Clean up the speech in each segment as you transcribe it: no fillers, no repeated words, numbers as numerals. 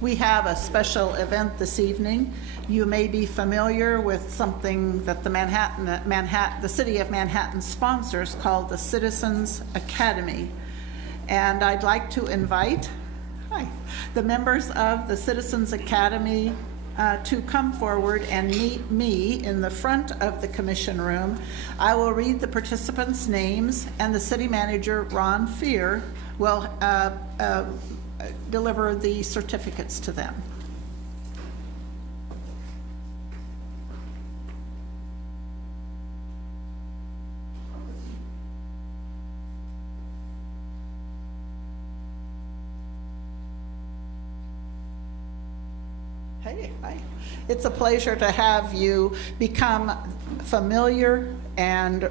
We have a special event this evening. You may be familiar with something that the City of Manhattan sponsors called the Citizens Academy. And I'd like to invite the members of the Citizens Academy to come forward and meet me in the front of the commission room. I will read the participants' names, and the city manager, Ron Fear, will deliver the certificates to them. Hey, hi. It's a pleasure to have you become familiar and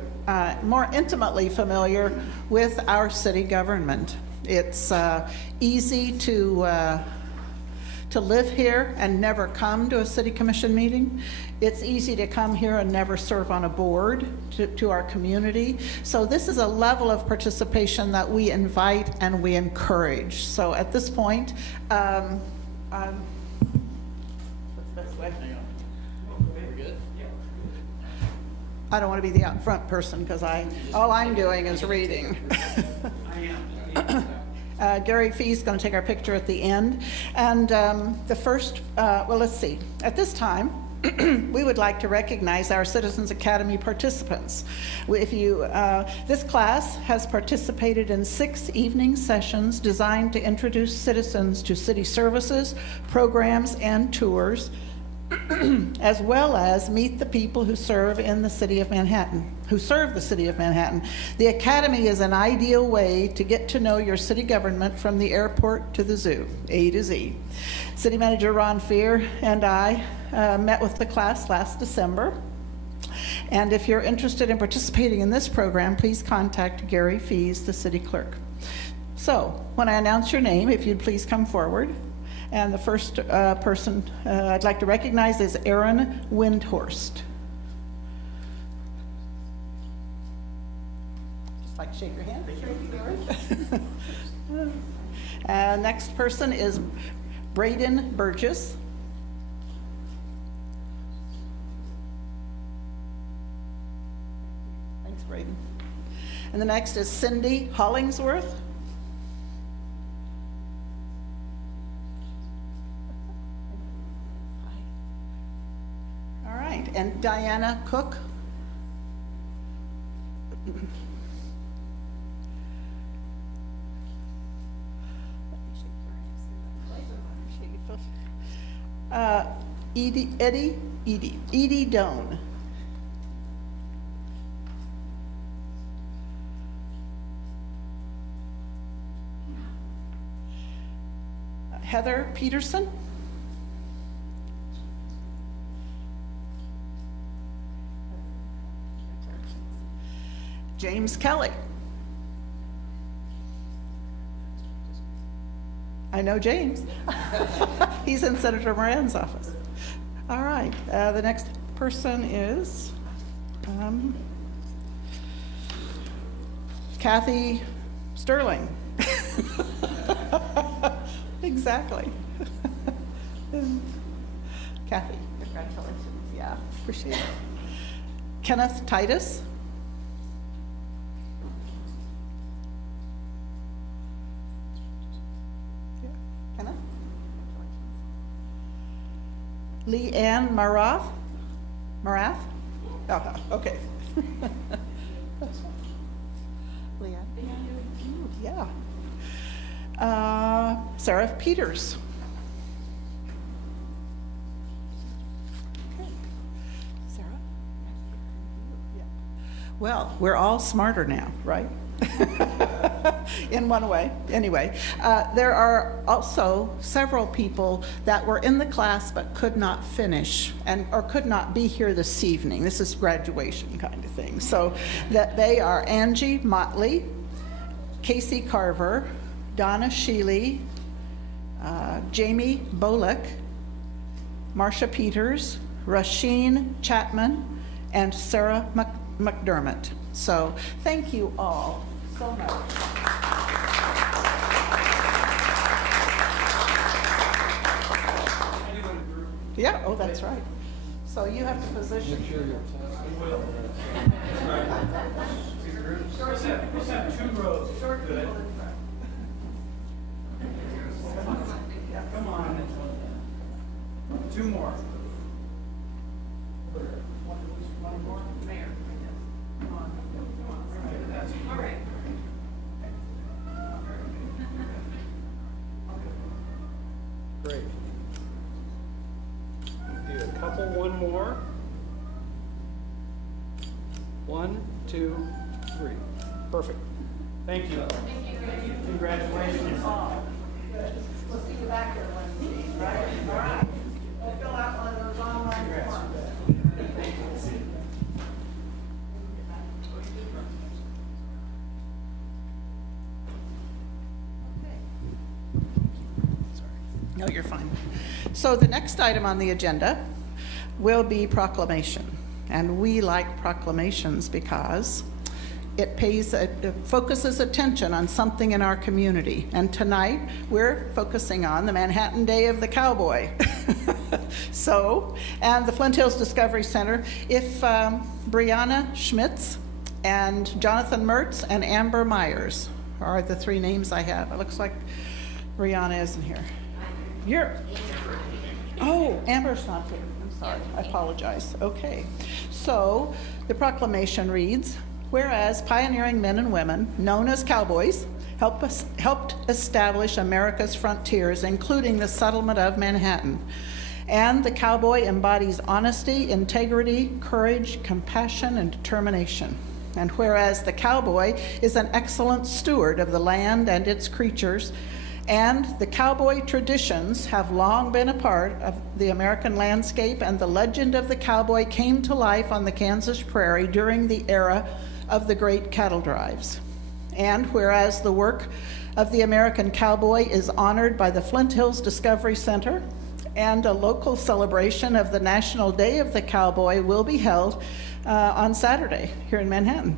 more intimately familiar with our city government. It's easy to live here and never come to a city commission meeting. It's easy to come here and never serve on a board to our community. So this is a level of participation that we invite and we encourage. So at this point, what's the best way? I don't want to be the out front person because all I'm doing is reading. Gary Fee is going to take our picture at the end. And the first, well, let's see. At this time, we would like to recognize our Citizens Academy participants. This class has participated in 6 evening sessions designed to introduce citizens to city services, programs, and tours, as well as meet the people who serve the city of Manhattan. The Academy is an ideal way to get to know your city government from the airport to the zoo, A to Z. City Manager Ron Fear and I met with the class last December. And if you're interested in participating in this program, please contact Gary Fees, the city clerk. So when I announce your name, if you'd please come forward. And the first person I'd like to recognize is Aaron Windhorst. Just like to shake your hand. And next person is Braden Burgess. Thanks, Braden. And the next is Cindy Hollingsworth. And Diana Cook. Edie Doan. Heather Peterson. James Kelly. I know James. He's in Senator Moran's office. All right, the next person is Kathy Sterling. Exactly. Kathy, congratulations. Yeah, appreciate it. Kenneth Titus. Leanne Marath? Oh, okay. Leanne? Yeah. Sarah Peters. Okay. Sarah? Yeah. Well, we're all smarter now, right? In one way. Anyway, there are also several people that were in the class but could not finish or could not be here this evening. This is graduation kind of thing. So that they are Angie Motley, Casey Carver, Donna Sheely, Jamie Bolick, Marsha Peters, Rasheen Chapman, and Sarah McDermott. So thank you all so much. Yeah, oh, that's right. So you have to position. Let's have 2 rows. Good. Come on. 2 more. One more. Mayor. Come on. All right. Great. Do a couple, one more. 1, 2, 3. Perfect. Thank you. Congratulations. We'll see you back here Wednesday, right? All right. We'll fill out one of those online forms. No, you're fine. So the next item on the agenda will be proclamation. And we like proclamations because it focuses attention on something in our community. And tonight, we're focusing on the Manhattan Day of the Cowboy. So, and the Flint Hills Discovery Center, if Brianna Schmitz and Jonathan Mertz and Amber Myers are the 3 names I have. It looks like Brianna isn't here. Oh, Amber's not here. I'm sorry. I apologize. Okay. So the proclamation reads, whereas pioneering men and women, known as cowboys, helped establish America's frontiers, including the settlement of Manhattan. And the cowboy embodies honesty, integrity, courage, compassion, and determination. And whereas the cowboy is an excellent steward of the land and its creatures, and the cowboy traditions have long been a part of the American landscape, and the legend of the cowboy came to life on the Kansas prairie during the era of the great cattle drives. And whereas the work of the American cowboy is honored by the Flint Hills Discovery Center, and a local celebration of the National Day of the Cowboy will be held on Saturday here in Manhattan.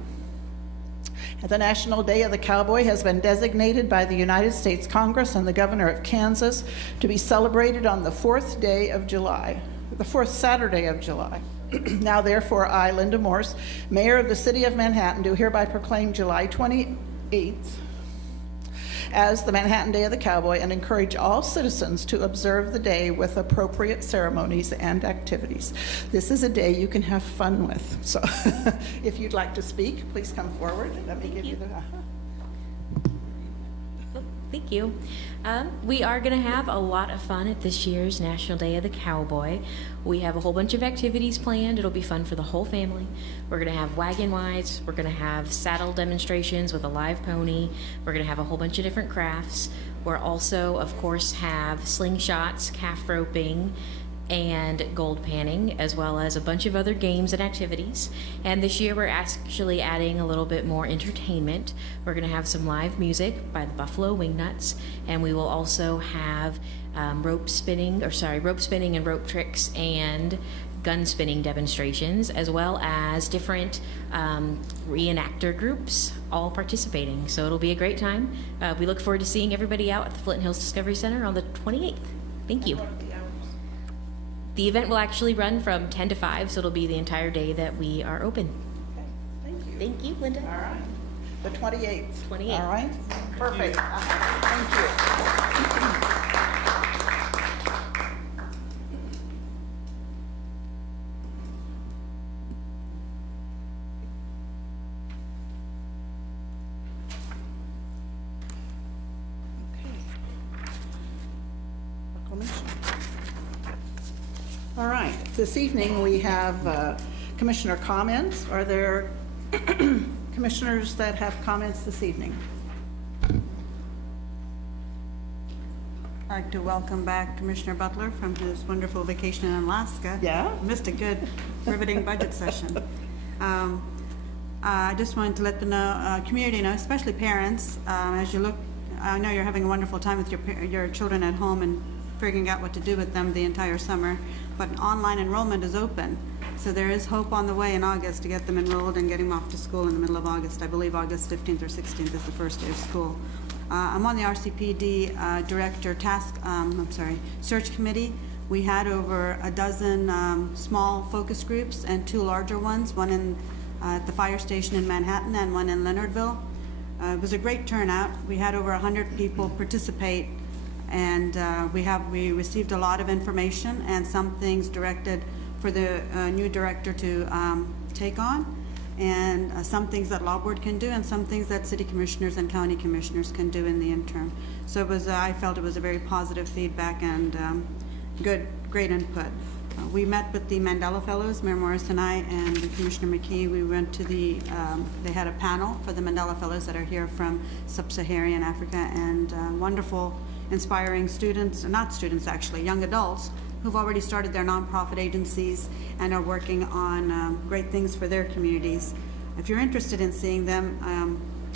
The National Day of the Cowboy has been designated by the United States Congress and the Governor of Kansas to be celebrated on the 4th day of July, the 4th Saturday of July. Now therefore I, Linda Morse, Mayor of the City of Manhattan, do hereby proclaim July 28th as the Manhattan Day of the Cowboy and encourage all citizens to observe the day with appropriate ceremonies and activities. This is a day you can have fun with. So if you'd like to speak, please come forward. Let me give you the... Thank you. We are going to have a lot of fun at this year's National Day of the Cowboy. We have a whole bunch of activities planned. It'll be fun for the whole family. We're going to have wagon rides. We're going to have saddle demonstrations with a live pony. We're going to have a whole bunch of different crafts. We're also, of course, have slingshots, calf roping, and gold panning, as well as a bunch of other games and activities. And this year we're actually adding a little bit more entertainment. We're going to have some live music by the Buffalo Wingnuts, and we will also have rope spinning and rope tricks and gun spinning demonstrations, as well as different reenactor groups all participating. So it'll be a great time. We look forward to seeing everybody out at the Flint Hills Discovery Center on the 28th. Thank you. The event will actually run from 10 to 5, so it'll be the entire day that we are open. Okay. Thank you. Thank you, Linda. All right. The 28th. 28th. All right. Perfect. Thank you. All right, this evening we have commissioner comments. Are there commissioners that have comments this evening? I'd like to welcome back Commissioner Butler from his wonderful vacation in Alaska. Yeah? Missed a good riveting budget session. I just wanted to let the community know, especially parents, as you look, I know you're having a wonderful time with your children at home and figuring out what to do with them the entire summer, but online enrollment is open. So there is hope on the way in August to get them enrolled and get them off to school in the middle of August. I believe August 15th or 16th is the first day of school. I'm on the RCPD search committee. We had over a dozen small focus groups and 2 larger ones, one at the fire station in Manhattan and one in Leonardville. It was a great turnout. We had over 100 people participate, and we received a lot of information and some things directed for the new director to take on, and some things that law board can do, and some things that city commissioners and county commissioners can do in the interim. So it was, I felt it was a very positive feedback and great input. We met with the Mandela Fellows, Mayor Morris and I, and Commissioner McKee. We went to they had a panel for the Mandela Fellows that are here from Sub-Saharan Africa, and wonderful, inspiring students, not students actually, young adults, who've already started their nonprofit agencies and are working on great things for their communities. If you're interested in seeing them,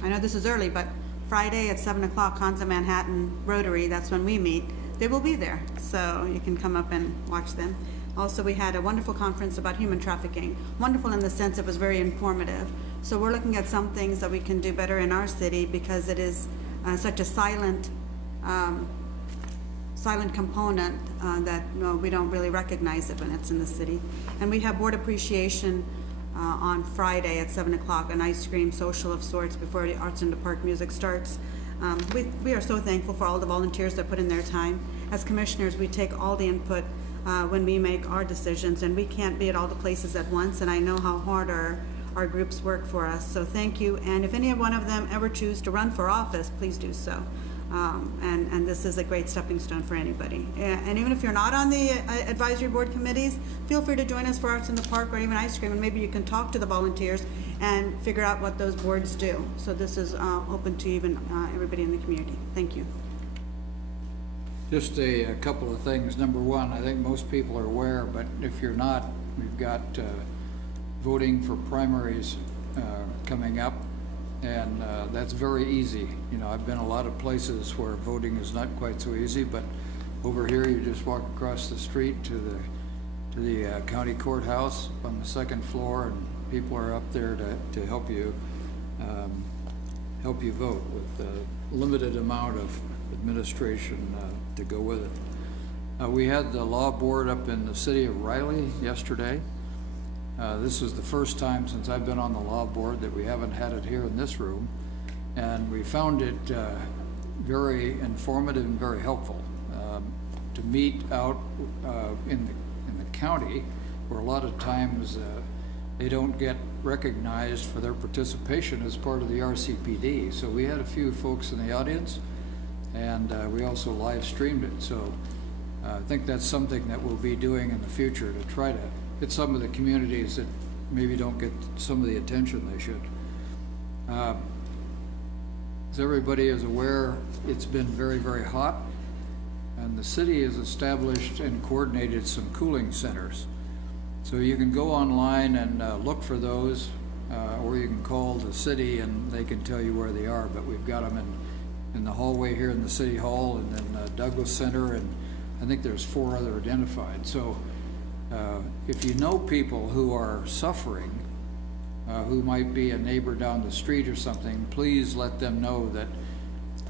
I know this is early, but Friday at 7 o'clock, Hansa Manhattan Rotary, that's when we meet, they will be there, so you can come up and watch them. Also, we had a wonderful conference about human trafficking. Wonderful in the sense it was very informative. So we're looking at some things that we can do better in our city, because it is such a silent component that we don't really recognize it when it's in the city. And we have board appreciation on Friday at 7 o'clock, an ice cream social of sorts before the Arts in the Park music starts. We are so thankful for all the volunteers that put in their time. As commissioners, we take all the input when we make our decisions, and we can't be at all the places at once, and I know how hard our groups work for us. So thank you, and if any one of them ever choose to run for office, please do so. And this is a great stepping stone for anybody. And even if you're not on the advisory board committees, feel free to join us for Arts in the Park or even ice cream, and maybe you can talk to the volunteers and figure out what those boards do. So this is open to even everybody in the community. Thank you. Just a couple of things. Number one, I think most people are aware, but if you're not, we've got voting for primaries coming up, and that's very easy. You know, I've been a lot of places where voting is not quite so easy, but over here you just walk across the street to the county courthouse on the 2nd floor, and people are up there to help you vote with a limited amount of administration to go with it. We had the law board up in the city of Riley yesterday. This is the first time since I've been on the law board that we haven't had it here in this room, and we found it very informative and very helpful to meet out in the county, where a lot of times they don't get recognized for their participation as part of the RCPD. So we had a few folks in the audience, and we also live streamed it. So I think that's something that we'll be doing in the future to try to hit some of the communities that maybe don't get some of the attention they should. As everybody is aware, it's been very, very hot, and the city has established and coordinated some cooling centers. So you can go online and look for those, or you can call the city and they can tell you where they are, but we've got them in the hallway here in the City Hall, and then Douglas Center, and I think there's 4 other identified. So if you know people who are suffering, who might be a neighbor down the street or something, please let them know that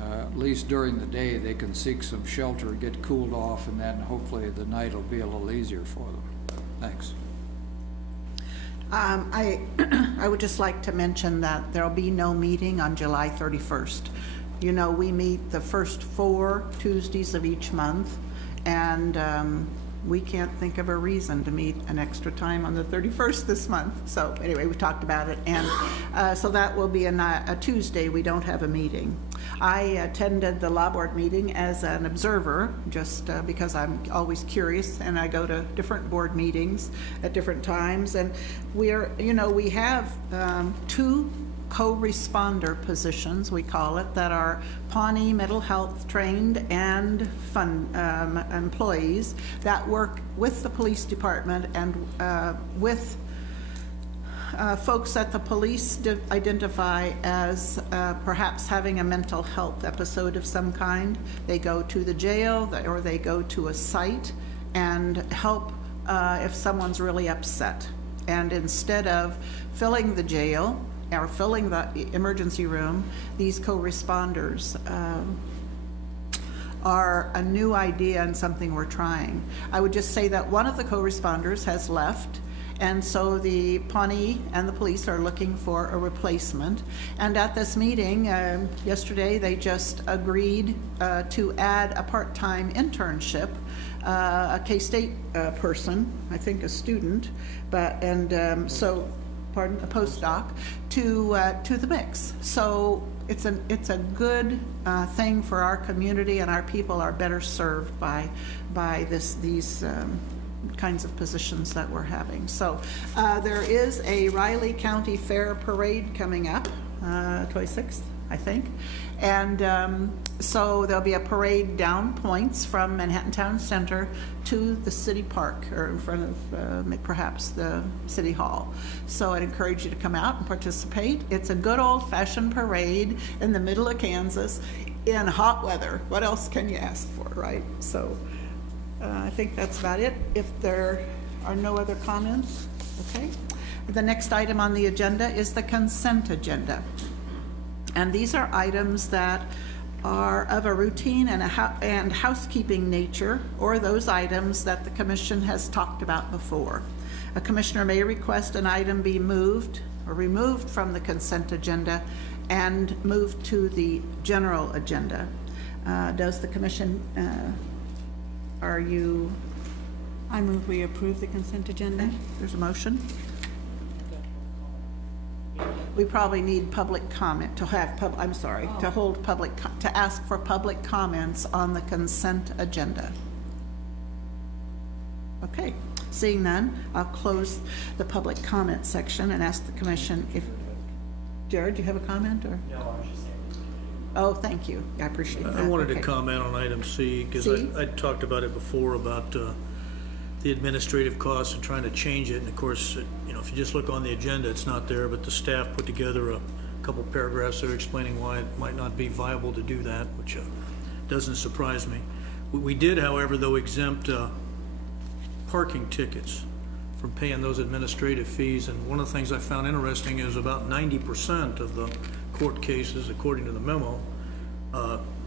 at least during the day they can seek some shelter, get cooled off, and then hopefully the night will be a little easier for them. Thanks. I would just like to mention that there'll be no meeting on July 31st. You know, we meet the first 4 Tuesdays of each month, and we can't think of a reason to meet an extra time on the 31st this month. So anyway, we talked about it, and so that will be a Tuesday. We don't have a meeting. I attended the law board meeting as an observer, just because I'm always curious, and I go to different board meetings at different times. And we have 2 co-responder positions, we call it, that are Pawnee mental health trained and employees that work with the police department and with folks that the police identify as perhaps having a mental health episode of some kind. They go to the jail or they go to a site and help if someone's really upset. And instead of filling the jail are filling the emergency room, these co-responders are a new idea and something we're trying. I would just say that one of the co-responders has left, and so the Pawnee and the police are looking for a replacement. And at this meeting yesterday, they just agreed to add a part-time internship, a K-State person, I think a student, but a postdoc, to the mix. So it's a good thing for our community, and our people are better served by these kinds of positions that we're having. So there is a Riley County Fair Parade coming up, 26th, I think. And so there'll be a parade down Points from Manhattan Town Center to the city park, or in front of perhaps the city hall. So I'd encourage you to come out and participate. It's a good old-fashioned parade in the middle of Kansas in hot weather. What else can you ask for, right? So I think that's about it. If there are no other comments, okay. The next item on the agenda is the consent agenda. And these are items that are of a routine and housekeeping nature, or those items that the commission has talked about before. A commissioner may request an item be moved or removed from the consent agenda and moved to the general agenda. Does the commission, are you? I move we approve the consent agenda. There's a motion. We probably need public comment to have to hold to ask for public comments on the consent agenda. Okay, seeing none, I'll close the public comment section and ask the commission if, Jared, do you have a comment or? No, I was just saying. Oh, thank you. I appreciate that. I wanted Okay. to comment on item C, because C? I talked about it before, about the administrative costs and trying to change it. And of course, if you just look on the agenda, it's not there, but the staff put together a couple paragraphs there explaining why it might not be viable to do that, which doesn't surprise me. We did, however, though, exempt parking tickets from paying those administrative fees. And one of the things I found interesting is about 90% of the court cases, according to the memo,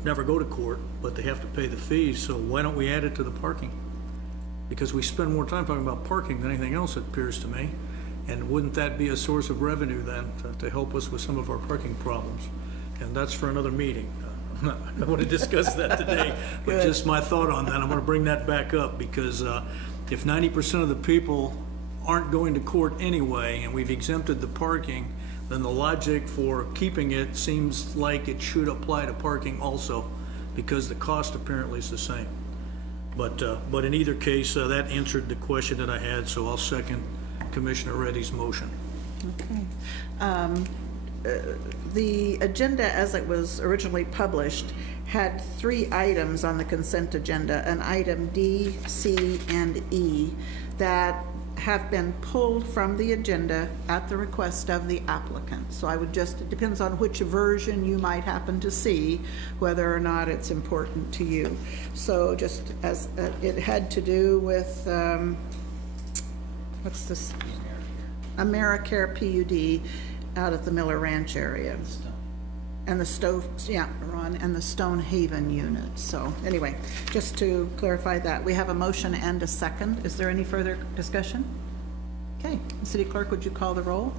never go to court, but they have to pay the fees. So why don't we add it to the parking? Because we spend more time talking about parking than anything else, it appears to me. And wouldn't that be a source of revenue then to help us with some of our parking problems? And that's for another meeting. I don't want to discuss that today, but just my thought on that. I'm going to bring that back up, because if 90% of the people aren't going to court anyway, and we've exempted the parking, then the logic for keeping it seems like it should apply to parking also, because the cost apparently is the same. But in either case, that answered the question that I had, so I'll second Commissioner Reddy's motion. Okay. The agenda, as it was originally published, had 3 items on the consent agenda, an item D, C, and E, that have been pulled from the agenda at the request of the applicant. So I would just, it depends on which version you might happen to see, whether or not it's important to you. So just as it had to do with, what's this? AmeriCare PUD out at the Miller Ranch area. And the and the Stonehaven unit. So anyway, just to clarify that, we have a motion and a second. Is there any further discussion? Okay, City Clerk, would you call the roll?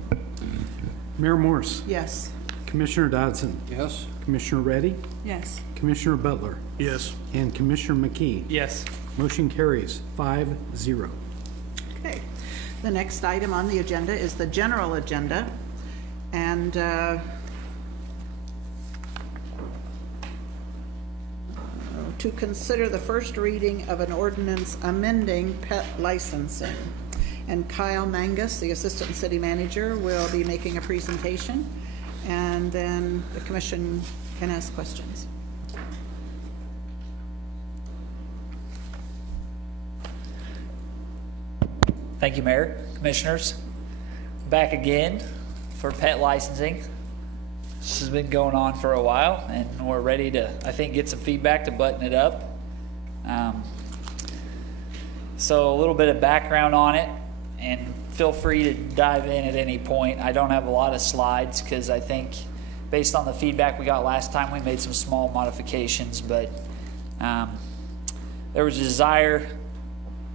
Mayor Morse, Yes. Commissioner Dodson, Yes? Commissioner Reddy, Yes. Commissioner Butler, Yes. and Commissioner McKee. Yes. Motion carries 5-0. Okay. The next item on the agenda is the general agenda. And to consider the first reading of an ordinance amending pet licensing. And Kyle Mangus, the Assistant City Manager, will be making a presentation, and then the commission can ask questions. Thank you, Mayor, Commissioners. Back again for pet licensing. This has been going on for a while, and we're ready to, I think, get some feedback to button it up. So a little bit of background on it, and feel free to dive in at any point. I don't have a lot of slides because I think based on the feedback we got last time, we made some small modifications, but there was a desire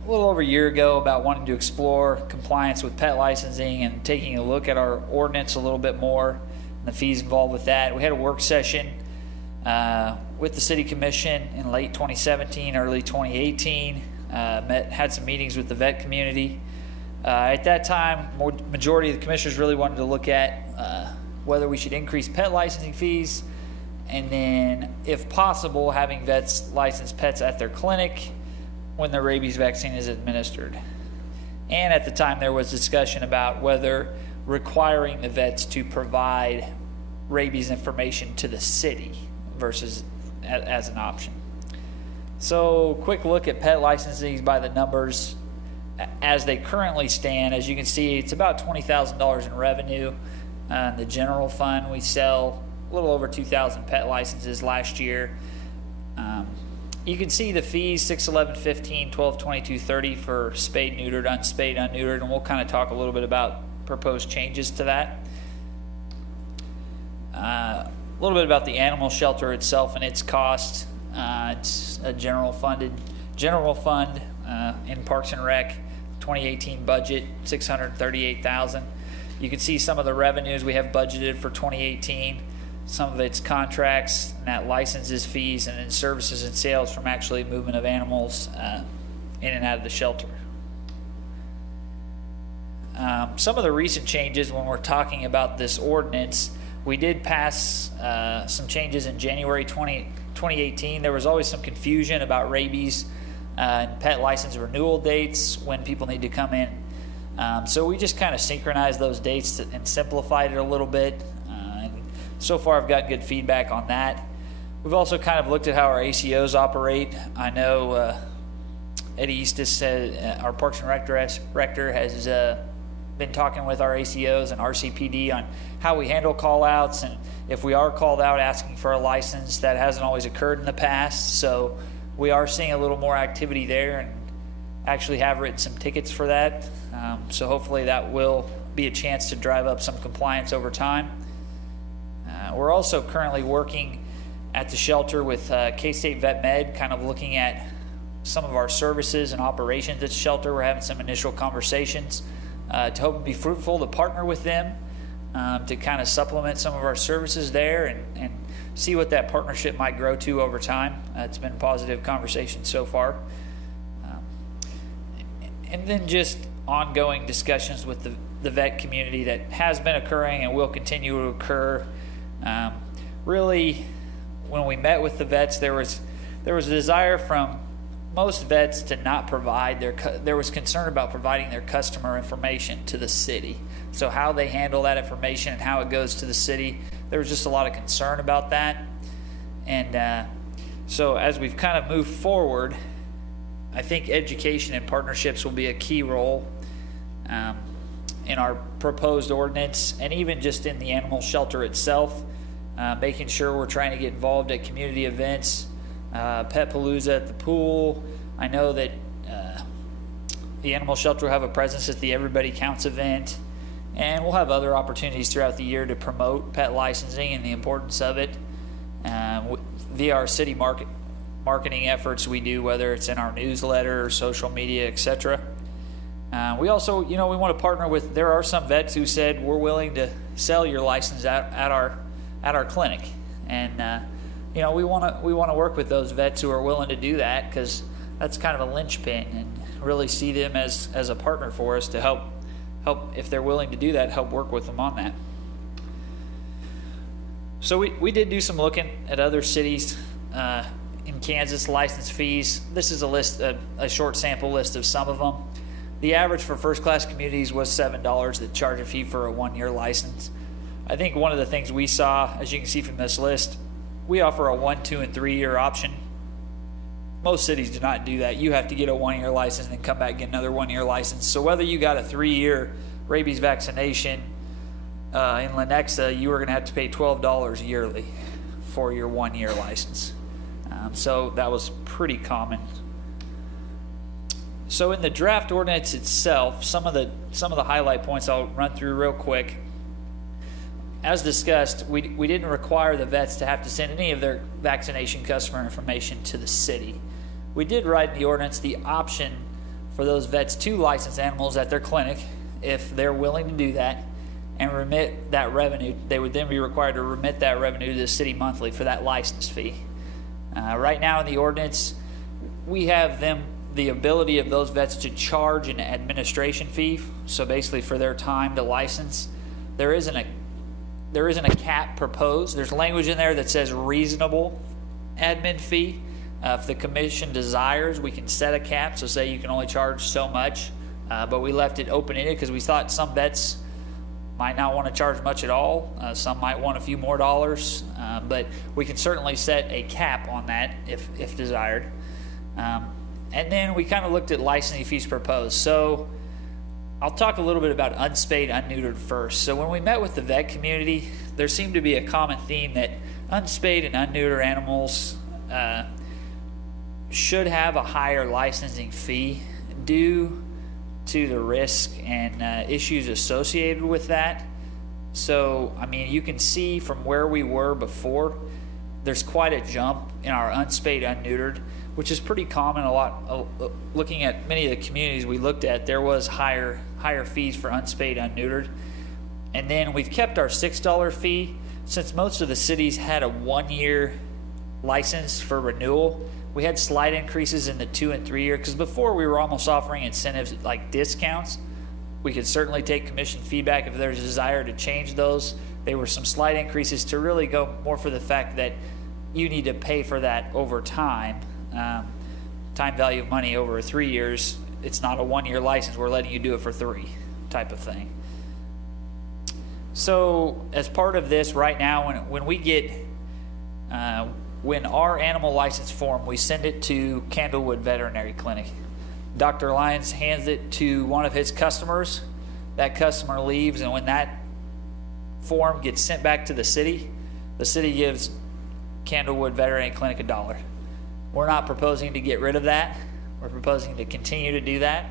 a little over a year ago about wanting to explore compliance with pet licensing and taking a look at our ordinance a little bit more and the fees involved with that. We had a work session with the City Commission in late 2017, early 2018. Had some meetings with the vet community. At that time, majority of the commissioners really wanted to look at whether we should increase pet licensing fees, and then, if possible, having vets license pets at their clinic when the rabies vaccine is administered. And at the time, there was discussion about whether requiring the vets to provide rabies information to the city versus as an option. So, quick look at pet licensing by the numbers as they currently stand. As you can see, it's about $20,000 in revenue. In the general fund, we sell a little over 2,000 pet licenses last year. You can see the fees: $6, $11, $15, $12, $22, $30 for spayed, neutered, unspayed, unneutered, and we'll kind of talk a little bit about proposed changes to that. A little bit about the animal shelter itself and its cost. It's a general fund in Parks and Rec. 2018 budget $638,000. You can see some of the revenues we have budgeted for 2018. Some of it's contracts, and that licenses, fees, and then services and sales from actually movement of animals in and out of the shelter. Some of the recent changes when we're talking about this ordinance, we did pass some changes in January 2018. There was always some confusion about rabies and pet license renewal dates when people need to come in. So we just kind of synchronized those dates and simplified it a little bit. And so far I've gotten good feedback on that. We've also kind of looked at how our ACOs operate. I know Eddie Eastis said our Parks and Rec director has been talking with our ACOs and RCPD on how we handle call-outs, and if we are called out asking for a license, that hasn't always occurred in the past. So we are seeing a little more activity there, and actually have written some tickets for that. So hopefully that will be a chance to drive up some compliance over time. We're also currently working at the shelter with K-State Vet Med, kind of looking at some of our services and operations at the shelter. We're having some initial conversations to hope be fruitful, to partner with them to kind of supplement some of our services there and see what that partnership might grow to over time. It's been a positive conversation so far. And then just ongoing discussions with the vet community that has been occurring and will continue to occur. Really, when we met with the vets, there was a desire from most vets to not provide there was concern about providing their customer information to the city. So how they handle that information and how it goes to the city, there was just a lot of concern about that. And so as we've kind of moved forward, I think education and partnerships will be a key role in our proposed ordinance, and even just in the animal shelter itself, making sure we're trying to get involved at community events, Pet Palooza at the pool. I know that the animal shelter will have a presence at the Everybody Counts event, and we'll have other opportunities throughout the year to promote pet licensing and the importance of it via our city marketing efforts we do, whether it's in our newsletter or social media, etc. We also, we want to partner with, there are some vets who said we're willing to sell your license at our clinic. And, we want to work with those vets who are willing to do that, because that's kind of a linchpin, and really see them as a partner for us to help, if they're willing to do that, help work with them on that. So we did do some looking at other cities in Kansas license fees. This is a list, a short sample list of some of them. The average for first-class communities was $7 that charge a fee for a one-year license. I think one of the things we saw, as you can see from this list, we offer a 1, 2, and 3-year option. Most cities do not do that. You have to get a 1-year license and then come back and get another 1-year license. So whether you got a 3-year rabies vaccination in Lenexa, you are going to have to pay $12 yearly for your 1-year license. So that was pretty common. So in the draft ordinance itself, some of the highlight points I'll run through real quick. As discussed, we didn't require the vets to have to send any of their vaccination customer information to the city. We did write in the ordinance the option for those vets to license animals at their clinic if they're willing to do that and remit that revenue. They would then be required to remit that revenue to the city monthly for that license fee. Right now in the ordinance, we have the ability of those vets to charge an administration fee. So basically for their time to license, there isn't a cap proposed. There's language in there that says reasonable admin fee. If the commission desires, we can set a cap. So say you can only charge so much, but we left it open-ended because we thought some vets might not want to charge much at all. Some might want a few more dollars, but we can certainly set a cap on that if desired. And then we kind of looked at licensing fees proposed. So I'll talk a little bit about unspayed, unneutered first. So when we met with the vet community, there seemed to be a common theme that unspayed and unneutered animals should have a higher licensing fee due to the risk and issues associated with that. So, I mean, you can see from where we were before, there's quite a jump in our unspayed, unneutered, which is pretty common. Looking at many of the communities we looked at, there was higher fees for unspayed, unneutered. And then we've kept our $6 fee. Since most of the cities had a 1-year license for renewal, we had slight increases in the 2 and 3 year, because before we were almost offering incentives like discounts. We could certainly take commission feedback if there's a desire to change those. There were some slight increases to really go more for the fact that you need to pay for that over time. Time value of money over 3 years. It's not a 1-year license. We're letting you do it for 3 type of thing. So as part of this right now, when we get, when our animal license form, we send it to Candlewood Veterinary Clinic. Dr. Lyons hands it to one of his customers. That customer leaves, and when that form gets sent back to the city gives Candlewood Veterinary Clinic $1. We're not proposing to get rid of that. We're proposing to continue to do that.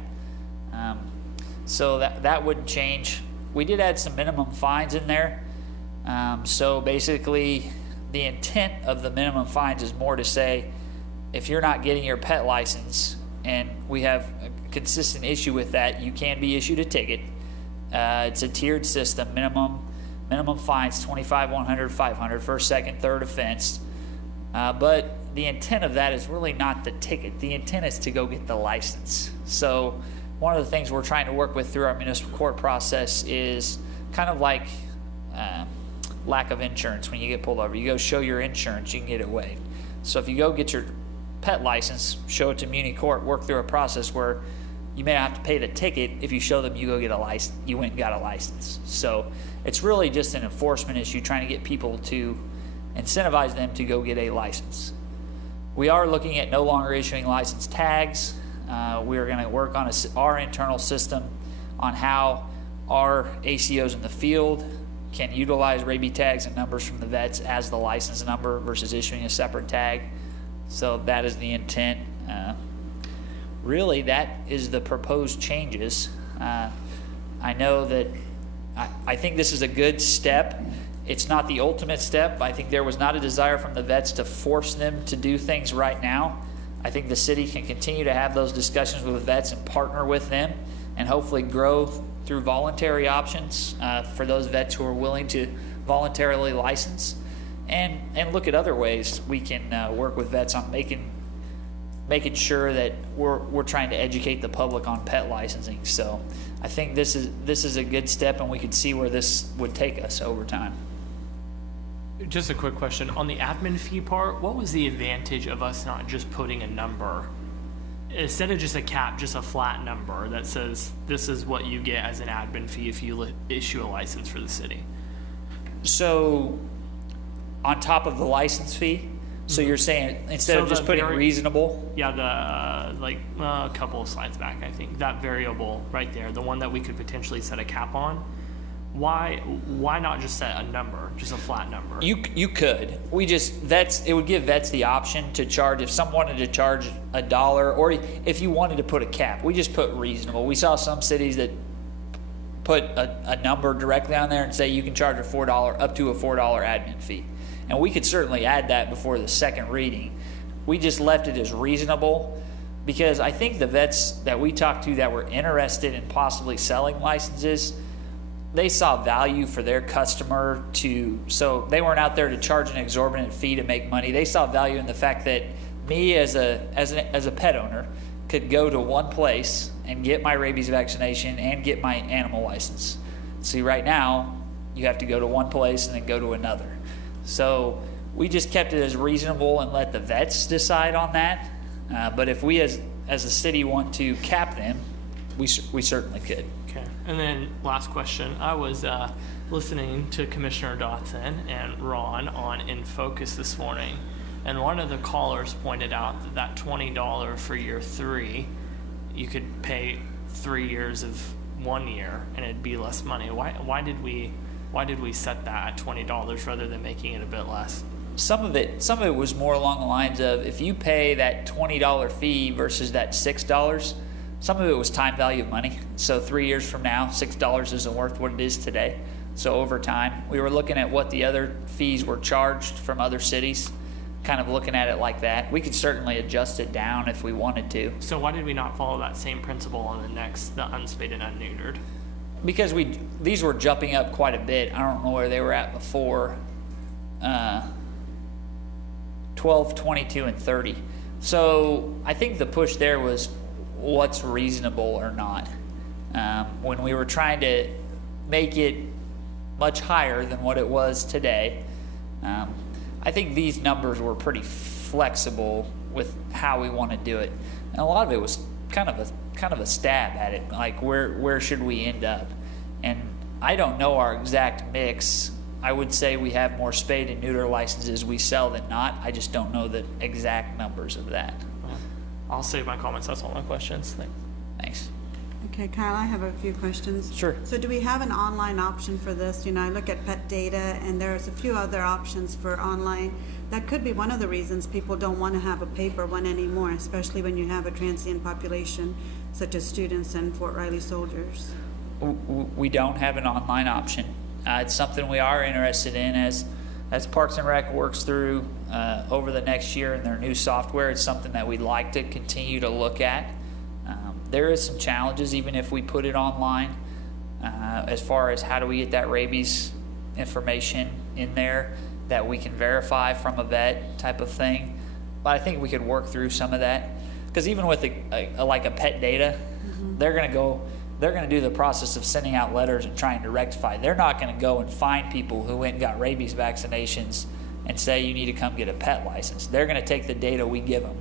So that wouldn't change. We did add some minimum fines in there. So basically, the intent of the minimum fines is more to say, if you're not getting your pet license, and we have a consistent issue with that, you can be issued a ticket. It's a tiered system. Minimum fines, $25, $100, $500, first, second, third offense. But the intent of that is really not the ticket. The intent is to go get the license. So one of the things we're trying to work with through our municipal court process is kind of like lack of insurance. When you get pulled over, you go show your insurance, you can get it waived. So if you go get your pet license, show it to Muni Court, work through a process where you may not have to pay the ticket. If you show them you go get a license, you went and got a license. So it's really just an enforcement issue, trying to get people to incentivize them to go get a license. We are looking at no longer issuing license tags. We are going to work on our internal system on how our ACOs in the field can utilize rabies tags and numbers from the vets as the license number versus issuing a separate tag. So that is the intent. Really, that is the proposed changes. I know that I think this is a good step. It's not the ultimate step. I think there was not a desire from the vets to force them to do things right now. I think the city can continue to have those discussions with vets and partner with them and hopefully grow through voluntary options for those vets who are willing to voluntarily license, and look at other ways we can work with vets on making sure that we're trying to educate the public on pet licensing. So I think this is a good step, and we could see where this would take us over time. Just a quick question. On the admin fee part, what was the advantage of us not just putting a number? Instead of just a cap, just a flat number that says this is what you get as an admin fee if you issue a license for the city? So on top of the license fee? So you're saying instead of just putting reasonable? Yeah, a couple of slides back, I think. That variable right there, the one that we could potentially set a cap on, why not just set a number, just a flat number? You could. It would give vets the option to charge, if someone wanted to charge $1, or if you wanted to put a cap. We just put reasonable. We saw some cities that put a number directly on there and say you can charge up to a $4 admin fee. And we could certainly add that before the second reading. We just left it as reasonable because I think the vets that we talked to that were interested in possibly selling licenses, they saw value for their customer so they weren't out there to charge an exorbitant fee to make money. They saw value in the fact that me as a pet owner could go to one place and get my rabies vaccination and get my animal license. See, right now, you have to go to one place and then go to another. So we just kept it as reasonable and let the vets decide on that. But if we as a city want to cap them, we certainly could. Okay. And then last question. I was listening to Commissioner Dotson and Ron on In Focus this morning, and one of the callers pointed out that $20 for year 3, you could pay 3 years of 1 year, and it'd be less money. Why did we set that at $20 rather than making it a bit less? Some of it was more along the lines of if you pay that $20 fee versus that $6, some of it was time value of money. So 3 years from now, $6 isn't worth what it is today. So over time, we were looking at what the other fees were charged from other cities, kind of looking at it like that. We could certainly adjust it down if we wanted to. So why did we not follow that same principle on the unspayed and unneutered? Because these were jumping up quite a bit. I don't know where they were at before. 12, 22, and 30. So I think the push there was what's reasonable or not. When we were trying to make it much higher than what it was today, I think these numbers were pretty flexible with how we want to do it. And a lot of it was kind of a stab at it, like where should we end up? And I don't know our exact mix. I would say we have more spayed and neuter licenses we sell than not. I just don't know the exact numbers of that. I'll save my comments. That's all my questions. Thanks. Okay, Kyle, I have a few questions. Sure. So do we have an online option for this? I look at pet data, and there's a few other options for online. That could be one of the reasons people don't want to have a paper one anymore, especially when you have a transient population, such as students and Fort Riley soldiers. We don't have an online option. It's something we are interested in as Parks and Rec works through over the next year in their new software. It's something that we'd like to continue to look at. There is some challenges even if we put it online as far as how do we get that rabies information in there that we can verify from a vet type of thing. But I think we could work through some of that because even with like a pet data, they're going to do the process of sending out letters and trying to rectify. They're not going to go and find people who went and got rabies vaccinations and say you need to come get a pet license. They're going to take the data we give them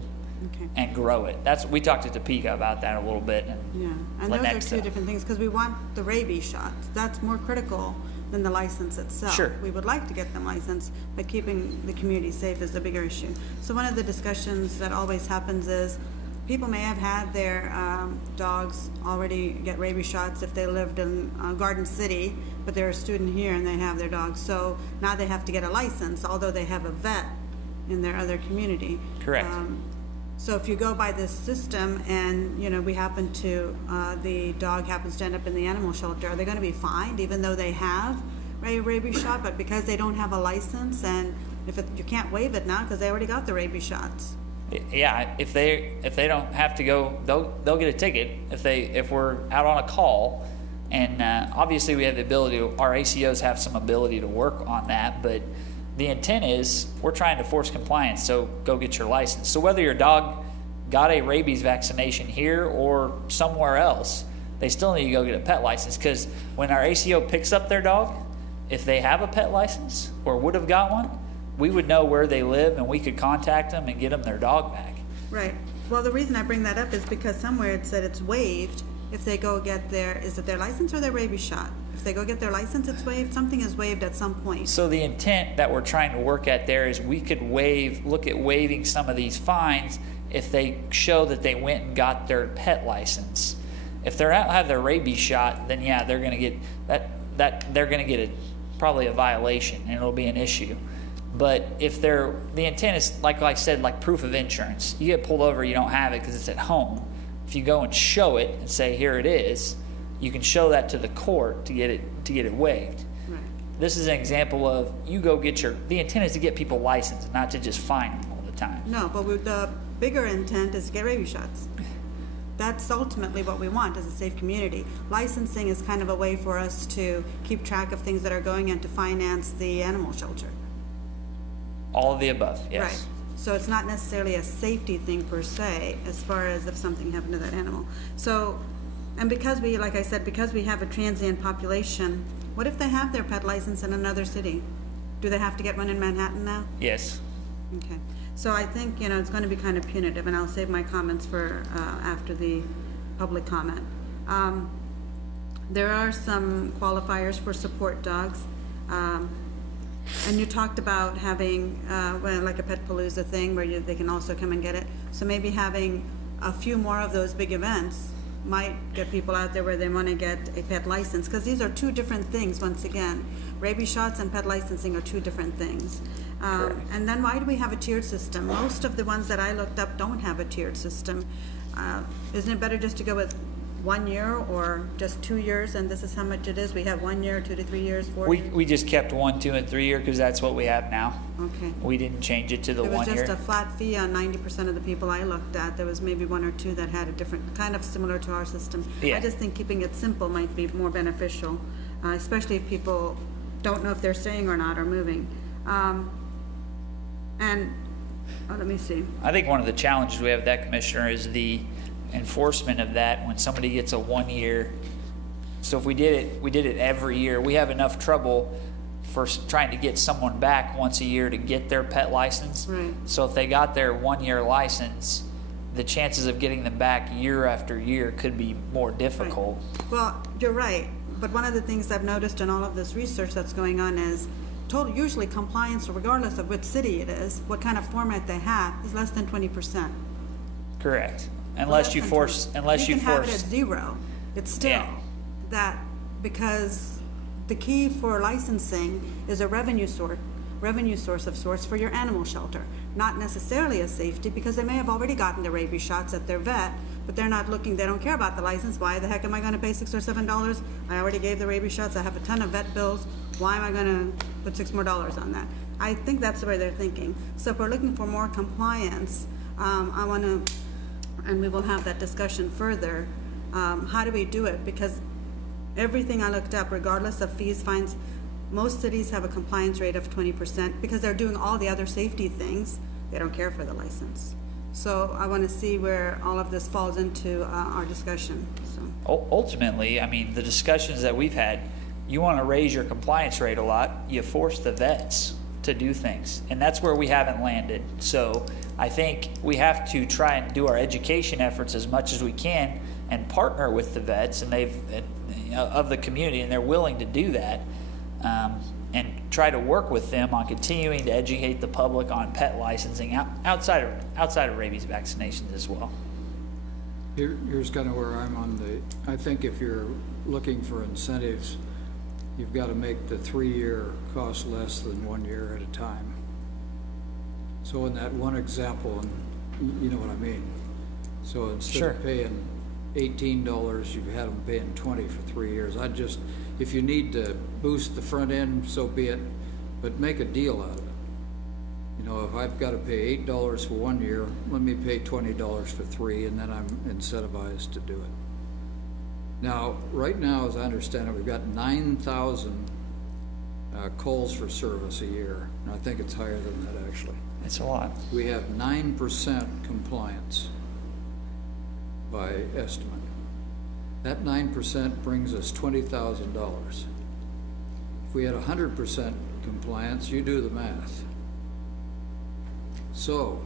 and grow it. We talked to Topeka about that a little bit. And those are two different things because we want the rabies shots. That's more critical than the license itself. Sure. We would like to get them licensed, but keeping the community safe is the bigger issue. So one of the discussions that always happens is people may have had their dogs already get rabies shots if they lived in Garden City, but they're a student here and they have their dogs. So now they have to get a license, although they have a vet in their other community. Correct. So if you go by this system and, we happen to, the dog happens to end up in the animal shelter, are they going to be fined even though they have a rabies shot, but because they don't have a license, and you can't waive it now because they already got the rabies shots? Yeah, if they don't have to go, they'll get a ticket if we're out on a call, and obviously we have the ability. Our ACOs have some ability to work on that, but the intent is we're trying to force compliance. So go get your license. So whether your dog got a rabies vaccination here or somewhere else, they still need to go get a pet license because when our ACO picks up their dog, if they have a pet license or would have got one, we would know where they live and we could contact them and get them their dog back. Right. Well, the reason I bring that up is because somewhere it said it's waived if they go get is it their license or their rabies shot? If they go get their license, it's waived. Something is waived at some point. So the intent that we're trying to work at there is we could look at waiving some of these fines if they show that they went and got their pet license. If they're out have their rabies shot, then yeah, they're going to get that. that they're gonna get probably a violation and it'll be an issue. But if the intent is, like I said, like proof of insurance, you get pulled over, you don't have it because it's at home. If you go and show it and say, here it is, you can show that to the court to get it waived. Right. This is an example of, you go get the intent is to get people licensed, not to just fine them all the time. No, but the bigger intent is to get rabies shots. That's ultimately what we want, is a safe community. Licensing is kind of a way for us to keep track of things that are going in to finance the animal shelter. All of the above, yes. Right. So it's not necessarily a safety thing per se, as far as if something happened to that animal. So, and because we, like I said, because we have a transient population, what if they have their pet license in another city? Do they have to get one in Manhattan now? Yes. Okay. So I think, it's going to be kind of punitive, and I'll save my comments for after the public comment. There are some qualifiers for support dogs. And you talked about having, like a Pet Palooza thing where they can also come and get it. So maybe having a few more of those big events might get people out there where they want to get a pet license. Because these are two different things, once again. Rabies shots and pet licensing are two different things. And then why do we have a tiered system? Most of the ones that I looked up don't have a tiered system. Isn't it better just to go with 1 year or just 2 years, and this is how much it is? We have 1 year, 2 to 3 years, 4 years? We just kept 1, 2, and 3 year because that's what we have now. Okay. We didn't change it to the It was 1 just year. a flat fee on 90% of the people I looked at. There was maybe 1 or 2 that had a different, kind of similar to our system. Yeah. I just think keeping it simple might be more beneficial, especially if people don't know if they're staying or not or moving. Let me see. I think one of the challenges we have with that, Commissioner, is the enforcement of that when somebody gets a 1 year. So if we did it every year, we have enough trouble for trying to get someone back once a year to get their pet license. Right. So if they got their 1 year license, the chances of getting them back year after year could be more difficult. Well, you're right, but one of the things I've noticed in all of this research that's going on is usually compliance, regardless of which city it is, what kind of format they have, is less than 20%. Correct. Unless you force, You can have it at 0. It's still Yeah. that, because the key for licensing is a revenue source of sorts for your animal shelter, not necessarily a safety, because they may have already gotten the rabies shots at their vet, but they're not looking, they don't care about the license. Why the heck am I going to pay $6 or $7? I already gave the rabies shots. I have a ton of vet bills. Why am I going to put $6 more on that? I think that's the way they're thinking. So if we're looking for more compliance, I want to, and we will have that discussion further. How do we do it? Because everything I looked up, regardless of fees, fines, most cities have a compliance rate of 20% because they're doing all the other safety things. They don't care for the license. So I want to see where all of this falls into our discussion. So. Ultimately, I mean, the discussions that we've had, you want to raise your compliance rate a lot, you force the vets to do things, and that's where we haven't landed. So I think we have to try and do our education efforts as much as we can and partner with the vets and of the community, and they're willing to do that, and try to work with them on continuing to educate the public on pet licensing outside of rabies vaccinations as well. Here's kind of where I'm on I think if you're looking for incentives, you've got to make the 3-year cost less than 1 year at a time. So in that one example, and you know what I mean. So instead Sure. of paying $18, you've had them paying $20 for 3 years. If you need to boost the front end, so be it, but make a deal out of it. You know, if I've got to pay $8 for 1 year, let me pay $20 for 3, and then I'm incentivized to do it. Now, right now, as I understand it, we've got 9,000 calls for service a year, and I think it's higher than that, actually. It's a lot. We have 9% compliance by estimate. That 9% brings us $20,000. If we had 100% compliance, you do the math. So,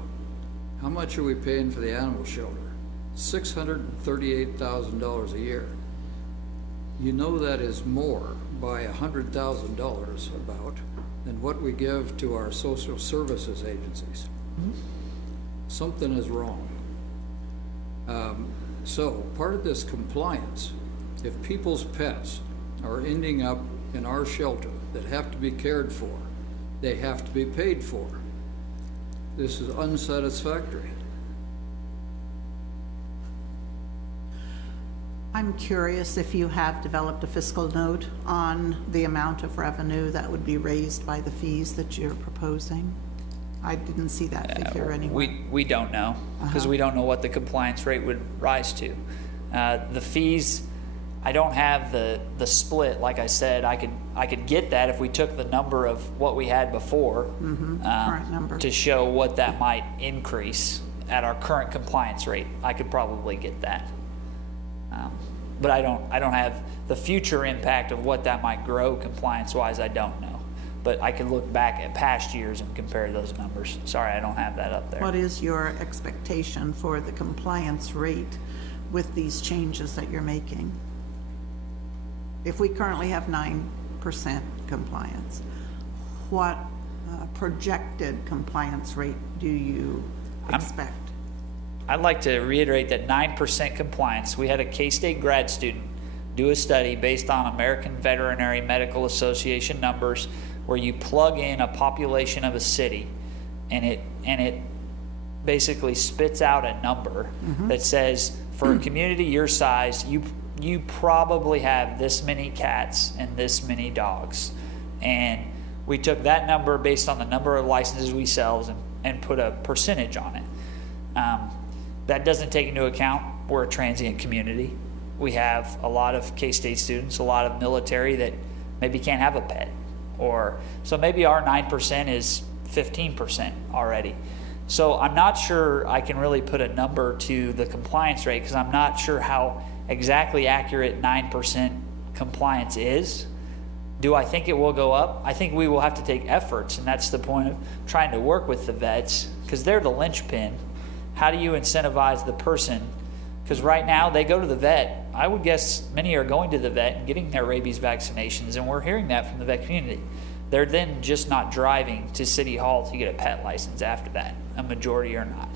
how much are we paying for the animal shelter? $638,000 a year. You know that is more by $100,000 about than what we give to our social services agencies. Something is wrong. So part of this compliance, if people's pets are ending up in our shelter that have to be cared for, they have to be paid for. This is unsatisfactory. I'm curious if you have developed a fiscal note on the amount of revenue that would be raised by the fees that you're proposing? I didn't see that figure anywhere. We don't know, because we don't know what the compliance rate would rise to. The fees, I don't have the split. Like I said, I could get that if we took the number of what we had before, Current number. to show what that might increase at our current compliance rate. I could probably get that. But I don't have the future impact of what that might grow compliance-wise. I don't know. But I could look back at past years and compare those numbers. Sorry, I don't have that up there. What is your expectation for the compliance rate with these changes that you're making? If we currently have 9% compliance, what projected compliance rate do you expect? I'd like to reiterate that 9% compliance. We had a K-State grad student do a study based on American Veterinary Medical Association numbers, where you plug in a population of a city and it basically spits out a number that says, for a community your size, you probably have this many cats and this many dogs. And we took that number based on the number of licenses we sell and put a percentage on it. That doesn't take into account we're a transient community. We have a lot of K-State students, a lot of military that maybe can't have a pet. So maybe our 9% is 15% already. So I'm not sure I can really put a number to the compliance rate, because I'm not sure how exactly accurate 9% compliance is. Do I think it will go up? I think we will have to take efforts, and that's the point of trying to work with the vets, because they're the linchpin. How do you incentivize the person? Because right now they go to the vet. I would guess many are going to the vet and getting their rabies vaccinations, and we're hearing that from the vet community. They're then just not driving to City Hall to get a pet license after that. A majority are not.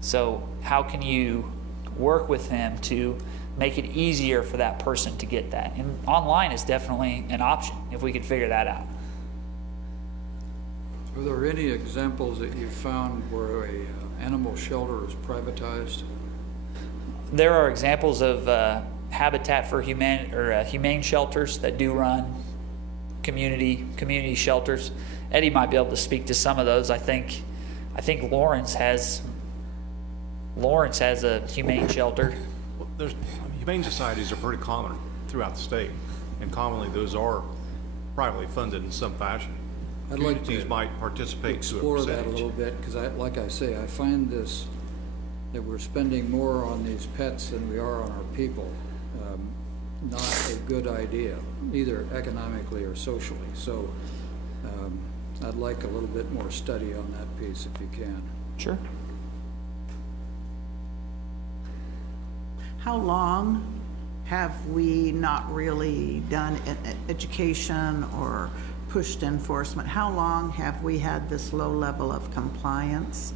So how can you work with them to make it easier for that person to get that? And online is definitely an option if we could figure that out. Are there any examples that you found where a animal shelter is privatized? There are examples of Habitat for humane shelters that do run community shelters. Eddie might be able to speak to some of those. I think Lawrence has a humane shelter. Well, humane societies are pretty common throughout the state, and commonly those are privately funded in some fashion. I'd like Communities to might participate to a explore that a percentage. little bit, because like I say, I find this, that we're spending more on these pets than we are on our people. Not a good idea, either economically or socially. So I'd like a little bit more study on that piece if you can. Sure. How long have we not really done education or pushed enforcement? How long have we had this low level of compliance?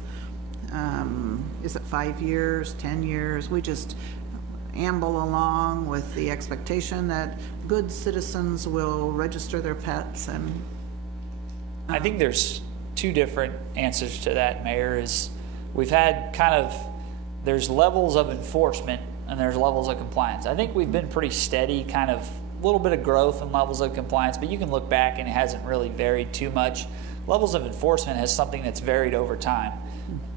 Is it 5 years, 10 years? We just amble along with the expectation that good citizens will register their pets and... I think there's two different answers to that, Mayor. Is we've had there's levels of enforcement and there's levels of compliance. I think we've been pretty steady, kind of a little bit of growth in levels of compliance, but you can look back and it hasn't really varied too much. Levels of enforcement has something that's varied over time.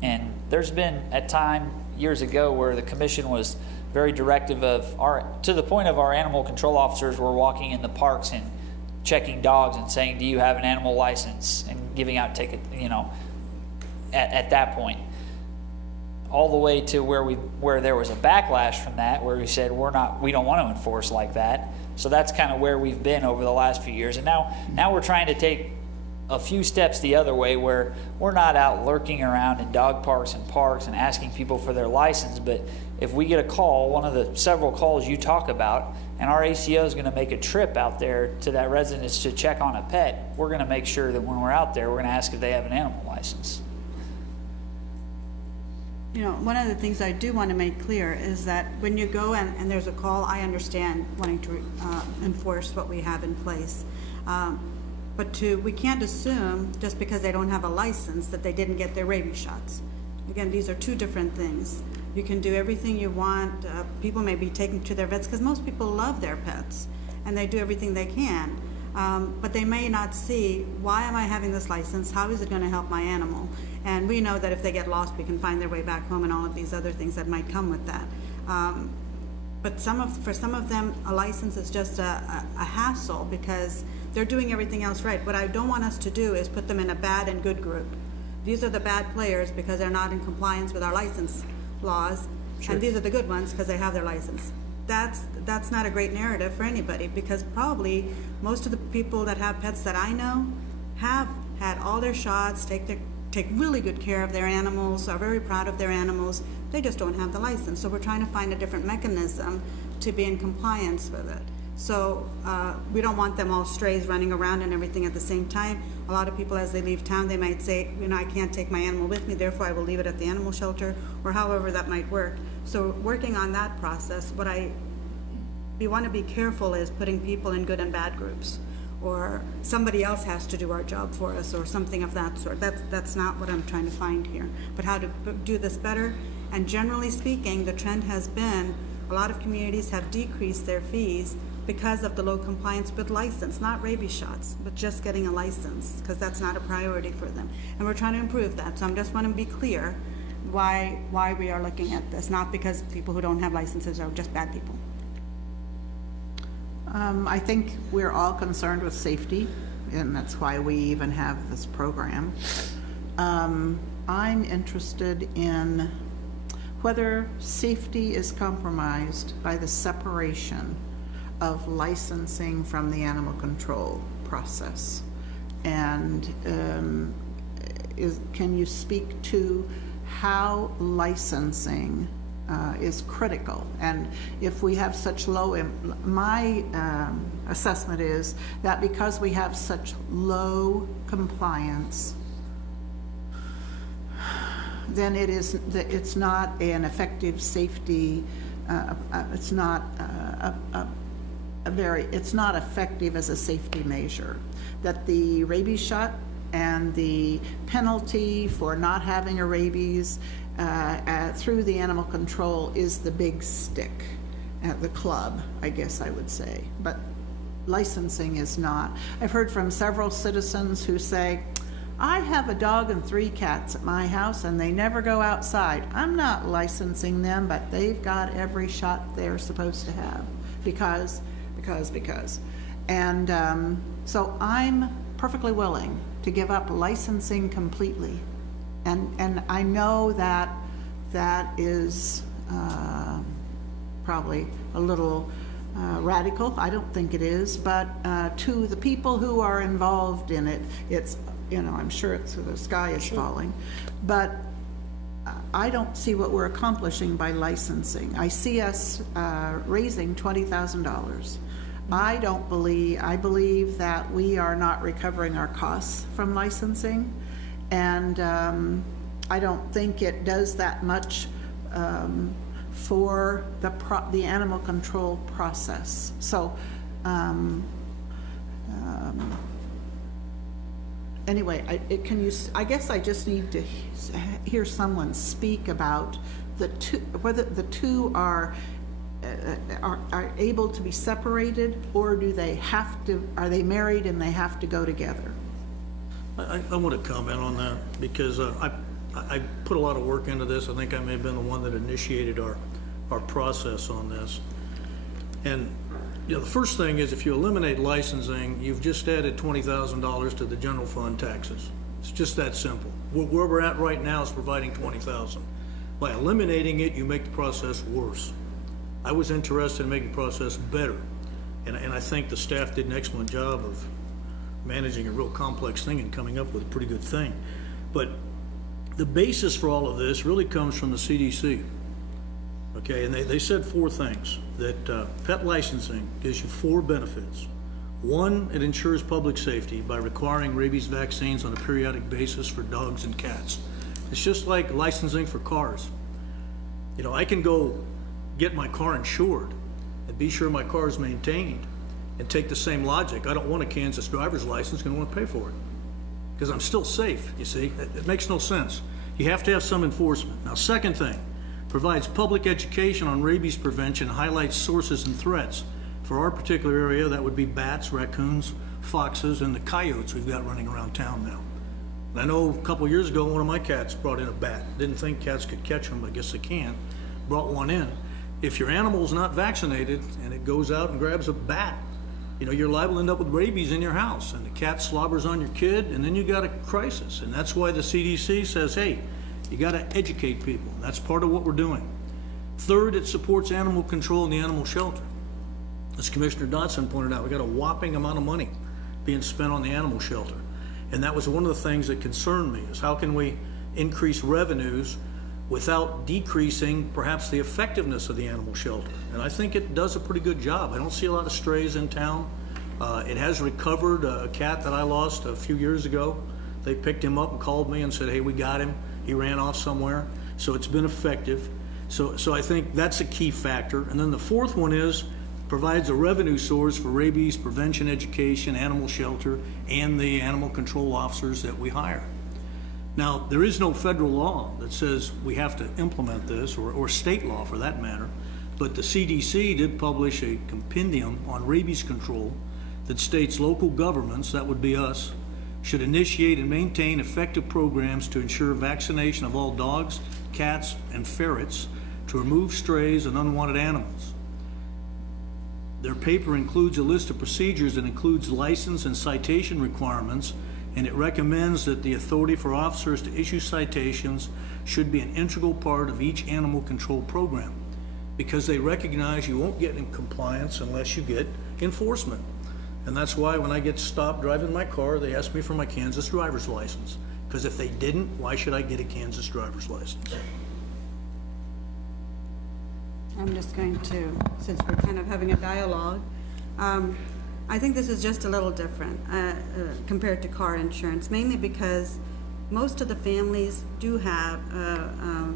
And there's been a time years ago where the commission was very directive to the point of our animal control officers were walking in the parks and checking dogs and saying, do you have an animal license, and giving out tickets, at that point. All the way to where there was a backlash from that, where we said we don't want to enforce like that. So that's kind of where we've been over the last few years. And now we're trying to take a few steps the other way, where we're not out lurking around in dog parks and asking people for their license. But if we get a call, one of the several calls you talk about, and our ACO is going to make a trip out there to that residence to check on a pet, we're going to make sure that when we're out there, we're going to ask if they have an animal license. You know, one of the things I do want to make clear is that when you go and there's a call, I understand wanting to enforce what we have in place. But we can't assume, just because they don't have a license, that they didn't get their rabies shots. Again, these are two different things. You can do everything you want. People may be taken to their vets, because most people love their pets, and they do everything they can. But they may not see, why am I having this license? How is it going to help my animal? And we know that if they get lost, we can find their way back home and all of these other things that might come with that. But for some of them, a license is just a hassle because they're doing everything else right. What I don't want us to do is put them in a bad and good group. These are the bad players because they're not in compliance with our license laws, and these are the good ones because they have their license. That's not a great narrative for anybody, because probably most of the people that have pets that I know have had all their shots, take really good care of their animals, are very proud of their animals. They just don't have the license. So we're trying to find a different mechanism to be in compliance with it. So we don't want them all strays running around and everything at the same time. A lot of people, as they leave town, they might say, you know, I can't take my animal with me, therefore I will leave it at the animal shelter, or however that might work. So working on that process, we want to be careful is putting people in good and bad groups, or somebody else has to do our job for us, or something of that sort. That's not what I'm trying to find here, but how to do this better. And generally speaking, the trend has been a lot of communities have decreased their fees because of the low compliance with license, not rabies shots, but just getting a license, because that's not a priority for them. And we're trying to improve that. So I just want to be clear why we are looking at this, not because people who don't have licenses are just bad people. I think we're all concerned with safety, and that's why we even have this program. I'm interested in whether safety is compromised by the separation of licensing from the animal control process. And can you speak to how licensing is critical? And if we have such low, my assessment is that because we have such low compliance, then it's not an effective safety, it's not it's not effective as a safety measure. That the rabies shot and the penalty for not having a rabies through the animal control is the big stick at the club, I guess I would say. But licensing is not. I've heard from several citizens who say, I have a dog and 3 cats at my house and they never go outside. I'm not licensing them, but they've got every shot they're supposed to have because. And so I'm perfectly willing to give up licensing completely. And I know that is probably a little radical. I don't think it is, but to the people who are involved in it, it's, you know, I'm sure the sky is falling. But I don't see what we're accomplishing by licensing. I see us raising $20,000. I believe that we are not recovering our costs from licensing, and I don't think it does that much for the animal control process. So anyway, I guess I just need to hear someone speak about the two, whether the two are able to be separated, or do they have to? Are they married and they have to go together? I want to comment on that because I put a lot of work into this. I think I may have been the one that initiated our process on this. And you know, the first thing is, if you eliminate licensing, you've just added $20,000 to the general fund taxes. It's just that simple. Where we're at right now is providing $20,000. By eliminating it, you make the process worse. I was interested in making the process better, and I think the staff did an excellent job of managing a real complex thing and coming up with a pretty good thing. But the basis for all of this really comes from the CDC. Okay, and they said 4 things, that pet licensing gives you 4 benefits. 1, it ensures public safety by requiring rabies vaccines on a periodic basis for dogs and cats. It's just like licensing for cars. You know, I can go get my car insured and be sure my car is maintained and take the same logic. I don't want a Kansas driver's license, gonna wanna pay for it. Because I'm still safe, you see? It makes no sense. You have to have some enforcement. Now, second thing, provides public education on rabies prevention, highlights sources and threats. For our particular area, that would be bats, raccoons, foxes, and the coyotes we've got running around town now. And I know a couple years ago, one of my cats brought in a bat. Didn't think cats could catch them, I guess they can. Brought one in. If your animal's not vaccinated and it goes out and grabs a bat, you know, you're liable to end up with rabies in your house, and the cat slobbers on your kid, and then you got a crisis. And that's why the CDC says, hey, you gotta educate people. That's part of what we're doing. Third, it supports animal control in the animal shelter. As Commissioner Dotson pointed out, we got a whopping amount of money being spent on the animal shelter. And that was one of the things that concerned me, is how can we increase revenues without decreasing perhaps the effectiveness of the animal shelter? And I think it does a pretty good job. I don't see a lot of strays in town. It has recovered a cat that I lost a few years ago. They picked him up and called me and said, hey, we got him. He ran off somewhere. So it's been effective. So I think that's a key factor. And then the fourth one is, provides a revenue source for rabies prevention education, animal shelter, and the animal control officers that we hire. Now, there is no federal law that says we have to implement this, or state law for that matter, but the CDC did publish a compendium on rabies control that states local governments, that would be us, should initiate and maintain effective programs to ensure vaccination of all dogs, cats, and ferrets to remove strays and unwanted animals. Their paper includes a list of procedures that includes license and citation requirements, and it recommends that the authority for officers to issue citations should be an integral part of each animal control program, because they recognize you won't get in compliance unless you get enforcement. And that's why when I get stopped driving my car, they ask me for my Kansas driver's license, because if they didn't, why should I get a Kansas driver's license? I'm just going to, since we're kind of having a dialogue, I think this is just a little different compared to car insurance, mainly because most of the families do have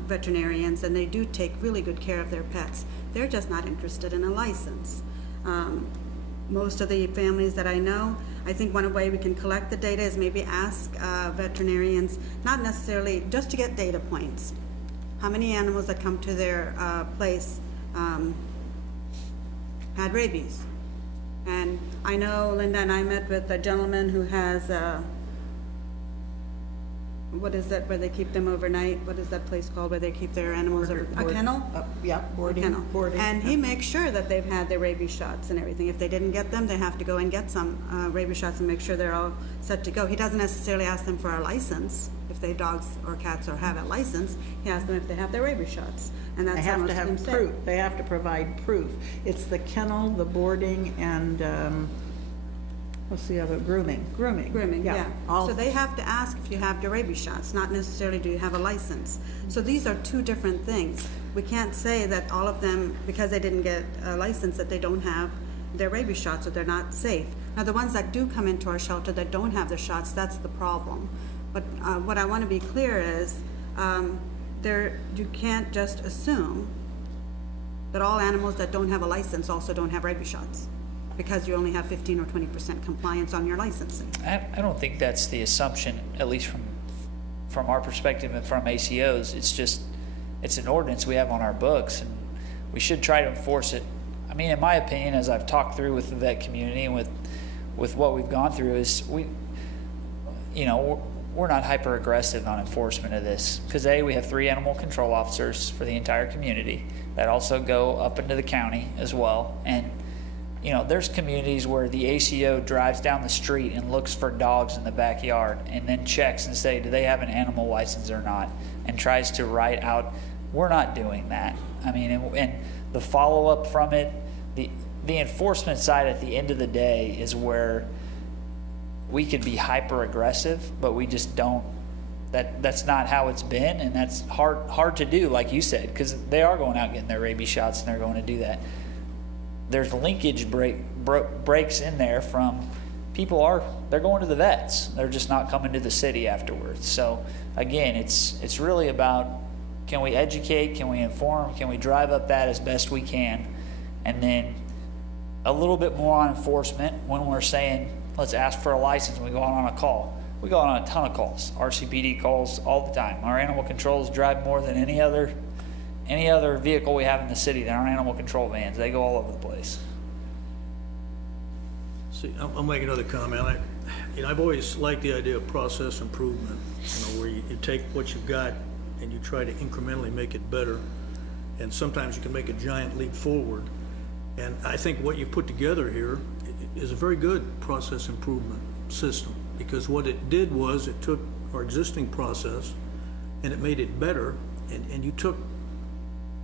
veterinarians, and they do take really good care of their pets. They're just not interested in a license. Most of the families that I know, I think one way we can collect the data is maybe ask veterinarians, not necessarily just to get data points. How many animals that come to their place had rabies? And I know Linda and I met with a gentleman who has what is that where they keep them overnight? What is that place called where they keep their animals over? A kennel? Yeah, boarding. Kennel. Boarding. And he makes sure that they've had their rabies shots and everything. If they didn't get them, they have to go and get some rabies shots and make sure they're all set to go. He doesn't necessarily ask them for a license. If they dogs or cats or have a license, he asks them if they have their rabies shots. And that's They how have most to of them have say. proof. They have to provide proof. It's the kennel, the boarding, and, what's the other, grooming. Grooming, yeah. All- So they have to ask if you have your rabies shots, not necessarily do you have a license. So these are two different things. We can't say that all of them, because they didn't get a license, that they don't have their rabies shots or they're not safe. Now, the ones that do come into our shelter that don't have their shots, that's the problem. But what I want to be clear is, you can't just assume that all animals that don't have a license also don't have rabies shots, because you only have 15 or 20% compliance on your licensing. I don't think that's the assumption, at least from our perspective and from ACOs. It's just, it's an ordinance we have on our books, and we should try to enforce it. I mean, in my opinion, as I've talked through with the vet community and with what we've gone through, is we're not hyper aggressive on enforcement of this, because we have 3 animal control officers for the entire community that also go up into the county as well. And there's communities where the ACO drives down the street and looks for dogs in the backyard and then checks and say, do they have an animal license or not, and tries to write out. We're not doing that. I mean, and the follow-up from it, the enforcement side at the end of the day is where we could be hyper aggressive, but we just don't. That's not how it's been, and that's hard to do, like you said, because they are going out getting their rabies shots and they're going to do that. There's linkage breaks in there from they're going to the vets. They're just not coming to the city afterwards. So again, it's really about Can we educate? Can we inform? Can we drive up that as best we can? And then a little bit more on enforcement when we're saying, let's ask for a license when we go out on a call. We go out on a ton of calls, RCPD calls all the time. Our animal controls drive more than any other vehicle we have in the city than our animal control vans. They go all over the place. See, I'll make another comment. I've always liked the idea of process improvement, where you take what you've got and you try to incrementally make it better. And sometimes you can make a giant leap forward. And I think what you put together here is a very good process improvement system, because what it did was it took our existing process and it made it better, and you took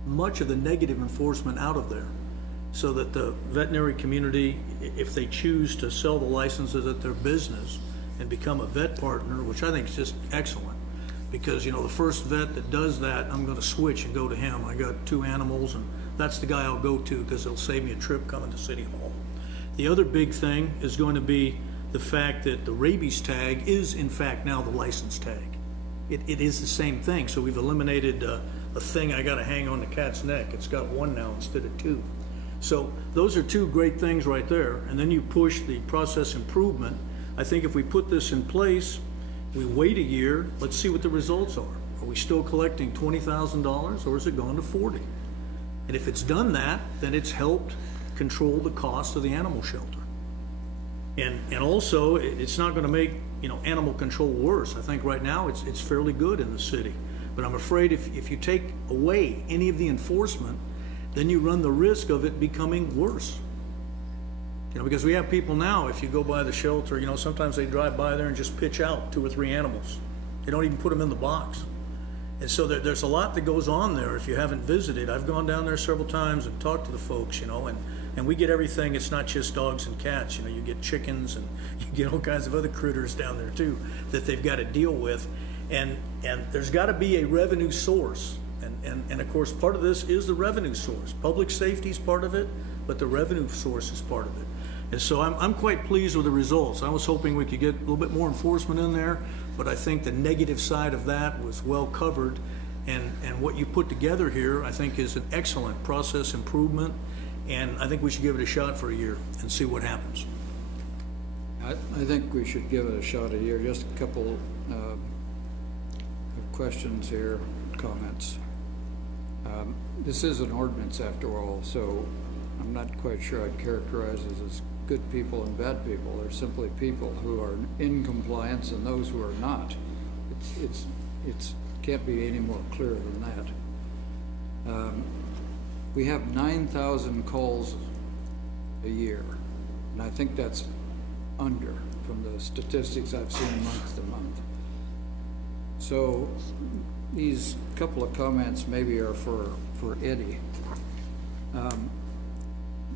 much of the negative enforcement out of there, so that the veterinary community, if they choose to sell the licenses at their business and become a vet partner, which I think is just excellent, because, the first vet that does that, I'm gonna switch and go to him. I got 2 animals, and that's the guy I'll go to, because it'll save me a trip coming to City Hall. The other big thing is going to be the fact that the rabies tag is, in fact, now the license tag. It is the same thing, so we've eliminated a thing I gotta hang on the cat's neck. It's got 1 now instead of 2. So those are 2 great things right there. And then you push the process improvement. I think if we put this in place, we wait a year, let's see what the results are. Are we still collecting $20,000, or is it gone to 40? And if it's done that, then it's helped control the cost of the animal shelter. And also, it's not gonna make, animal control worse. I think right now it's fairly good in the city. But I'm afraid if you take away any of the enforcement, then you run the risk of it becoming worse. Because we have people now, if you go by the shelter, sometimes they drive by there and just pitch out 2 or 3 animals. They don't even put them in the box. And so there's a lot that goes on there if you haven't visited. I've gone down there several times and talked to the folks, and we get everything. It's not just dogs and cats, you get chickens, and you get all kinds of other critters down there too that they've got to deal with. And there's got to be a revenue source. And of course, part of this is the revenue source. Public safety is part of it, but the revenue source is part of it. And so I'm quite pleased with the results. I was hoping we could get a little bit more enforcement in there, but I think the negative side of that was well covered. And what you put together here, I think, is an excellent process improvement, and I think we should give it a shot for a year and see what happens. I think we should give it a shot a year. Just a couple of questions here, comments. This is an ordinance after all, so I'm not quite sure I'd characterize it as good people and bad people. They're simply people who are in compliance and those who are not. It's can't be any more clear than that. We have 9,000 calls a year, and I think that's under from the statistics I've seen month to month. So these couple of comments maybe are for Eddie.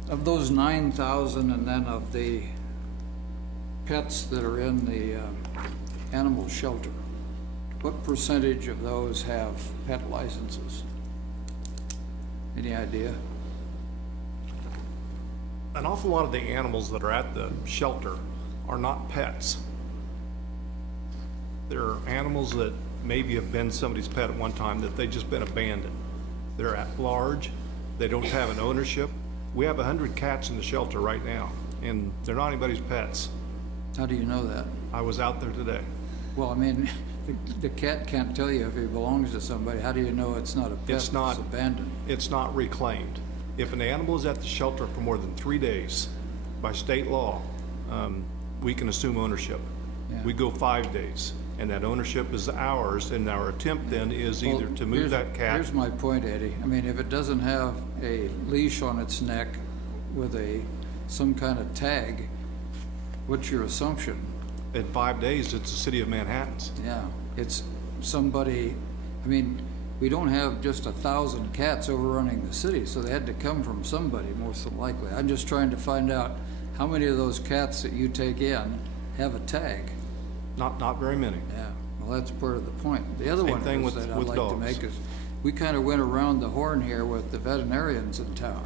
Of those 9,000, and then of the pets that are in the animal shelter, what percentage of those have pet licenses? Any idea? An awful lot of the animals that are at the shelter are not pets. They're animals that maybe have been somebody's pet at one time, that they've just been abandoned. They're at large, they don't have an ownership. We have 100 cats in the shelter right now, and they're not anybody's pets. How do you know that? I was out there today. Well, I mean, the cat can't tell you if he belongs to somebody. How do you know it's not a pet It's not that's abandoned? It's not reclaimed. If an animal is at the shelter for more than 3 days, by state law, we can assume ownership. Yeah. We go 5 days, and that ownership is ours, and our attempt then is Well, either to move that cat. Here's my point, Eddie. I mean, if it doesn't have a leash on its neck with some kind of tag, what's your assumption? In 5 days, it's the city of Manhattan's. Yeah, it's somebody, I mean, we don't have just 1,000 cats overrunning the city, so they had to come from somebody, most likely. I'm just trying to find out how many of those cats that you take in have a tag. Not very many. Yeah, well, that's part of the point. The other Same one thing is with that I'd like to dogs. make is, we kind of went around the horn here with the veterinarians in town,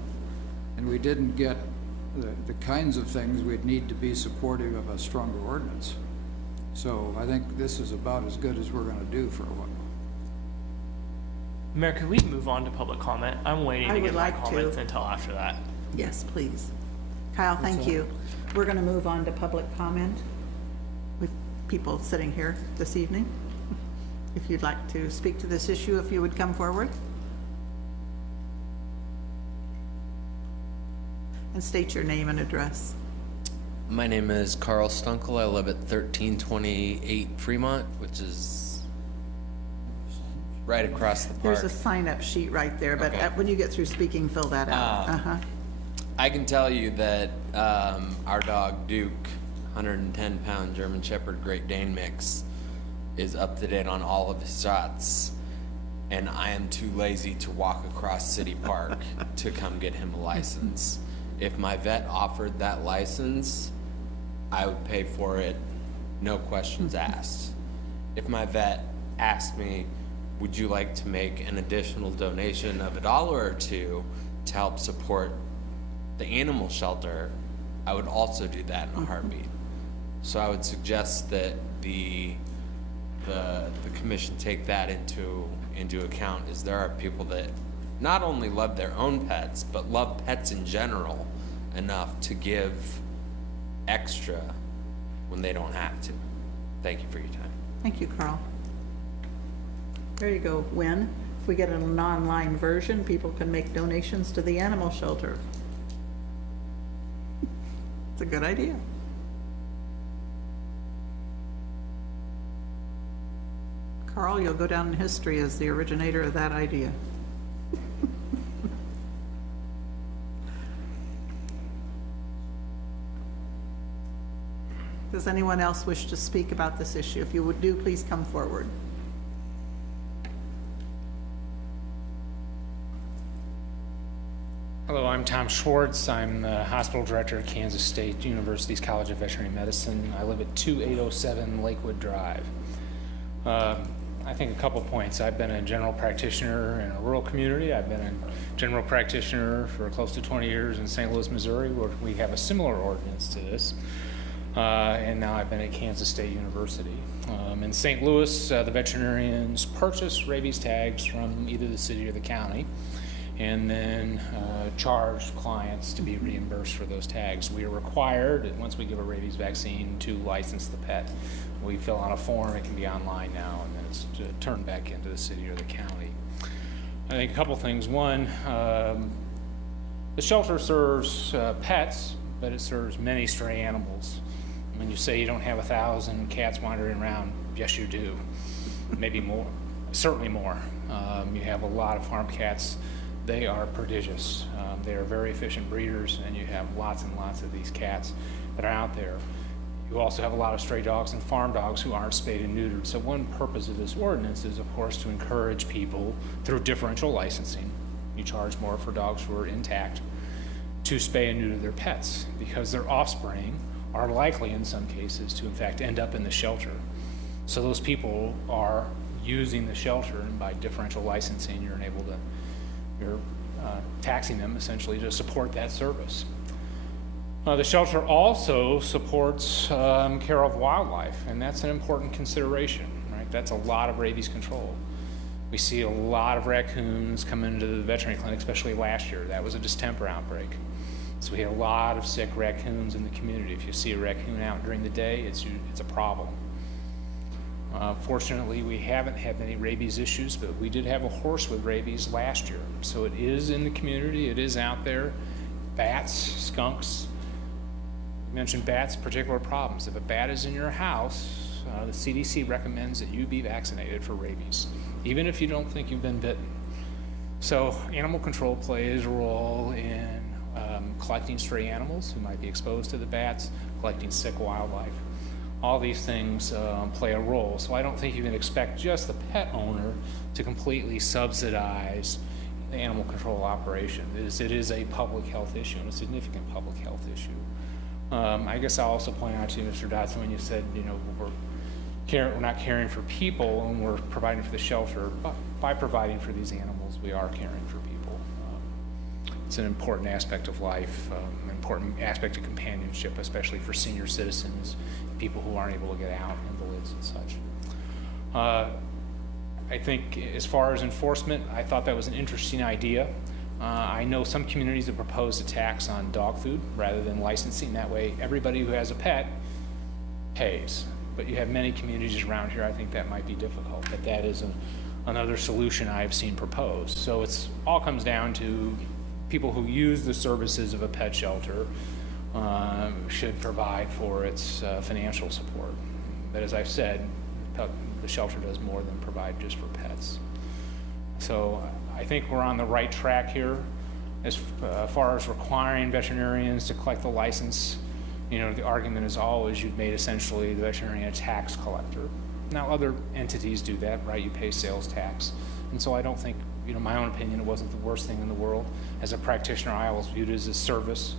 and we didn't get the kinds of things we'd need to be supportive of a stronger ordinance. So I think this is about as good as we're gonna do for a while. Mayor, could we move on to public comment? I'm waiting I to would get my like to. comments until after that. Yes, please. Kyle, thank you. We're going to move on to public comment with people sitting here this evening. If you'd like to speak to this issue, if you would come forward. And state your name and address. My name is Carl Stunkel. I live at 1328 Fremont, which is right across the park. There's a sign-up sheet right there, but Okay. when you get through speaking, fill that out. Uh-huh. I can tell you that our dog Duke, 110-pound German Shepherd Great Dane mix, is up to date on all of his shots, and I am too lazy to walk across City Park to come get him a license. If my vet offered that license, I would pay for it, no questions asked. If my vet asked me, would you like to make an additional donation of $1 or $2 to help support the animal shelter, I would also do that in a heartbeat. So I would suggest that the commission take that into account, is there are people that not only love their own pets, but love pets in general enough to give extra when they don't have to. Thank you for your time. Thank you, Carl. There you go, Win. If we get an online version, people can make donations to the animal shelter. It's a good idea. Carl, you'll go down in history as the originator of that idea. Does anyone else wish to speak about this issue? If you would do, please come forward. Hello, I'm Tom Schwartz. I'm the hospital director at Kansas State University's College of Veterinary Medicine. I live at 2807 Lakewood Drive. I think a couple points. I've been a general practitioner in a rural community. I've been a general practitioner for close to 20 years in St. Louis, Missouri, where we have a similar ordinance to this. And now I've been at Kansas State University. In St. Louis, the veterinarians purchase rabies tags from either the city or the county, and then charge clients to be reimbursed for those tags. We are required, once we give a rabies vaccine, to license the pet. We fill out a form, it can be online now, and then it's turned back into the city or the county. I think a couple things. One, the shelter serves pets, but it serves many stray animals. When you say you don't have 1,000 cats wandering around, yes you do. Maybe more, certainly more. You have a lot of farm cats. They are prodigious. They are very efficient breeders, and you have lots and lots of these cats that are out there. You also have a lot of stray dogs and farm dogs who aren't spayed and neutered. So one purpose of this ordinance is, of course, to encourage people through differential licensing. You charge more for dogs who are intact to spay and neuter their pets, because their offspring are likely in some cases to in fact end up in the shelter. So those people are using the shelter, and by differential licensing you're taxing them essentially to support that service. The shelter also supports care of wildlife, and that's an important consideration, right? That's a lot of rabies control. We see a lot of raccoons come into the veterinary clinic, especially last year. That was a distemper outbreak. So we had a lot of sick raccoons in the community. If you see a raccoon out during the day, it's a problem. Fortunately, we haven't had many rabies issues, but we did have a horse with rabies last year. So it is in the community, it is out there. Bats, skunks. You mentioned bats, particular problems. If a bat is in your house, the CDC recommends that you be vaccinated for rabies, even if you don't think you've been bitten. So animal control plays a role in collecting stray animals who might be exposed to the bats, collecting sick wildlife. All these things play a role. So I don't think you can expect just the pet owner to completely subsidize the animal control operation. It is a public health issue, and a significant public health issue. I guess I'll also point out to you, Mr. Dotson, when you said, we're not caring for people and we're providing for the shelter, but by providing for these animals, we are caring for people. It's an important aspect of life, an important aspect of companionship, especially for senior citizens, people who aren't able to get out, invalids and such. I think as far as enforcement, I thought that was an interesting idea. I know some communities have proposed a tax on dog food rather than licensing. That way, everybody who has a pet pays. But you have many communities around here, I think that might be difficult, but that is another solution I've seen proposed. So it's all comes down to people who use the services of a pet shelter should provide for its financial support. But as I've said, the shelter does more than provide just for pets. So I think we're on the right track here as far as requiring veterinarians to collect the license. You know, the argument is always you've made essentially the veterinarian a tax collector. Now, other entities do that, right? You pay sales tax. And so I don't think, you know, my own opinion, it wasn't the worst thing in the world. As a practitioner, I always viewed it as a service.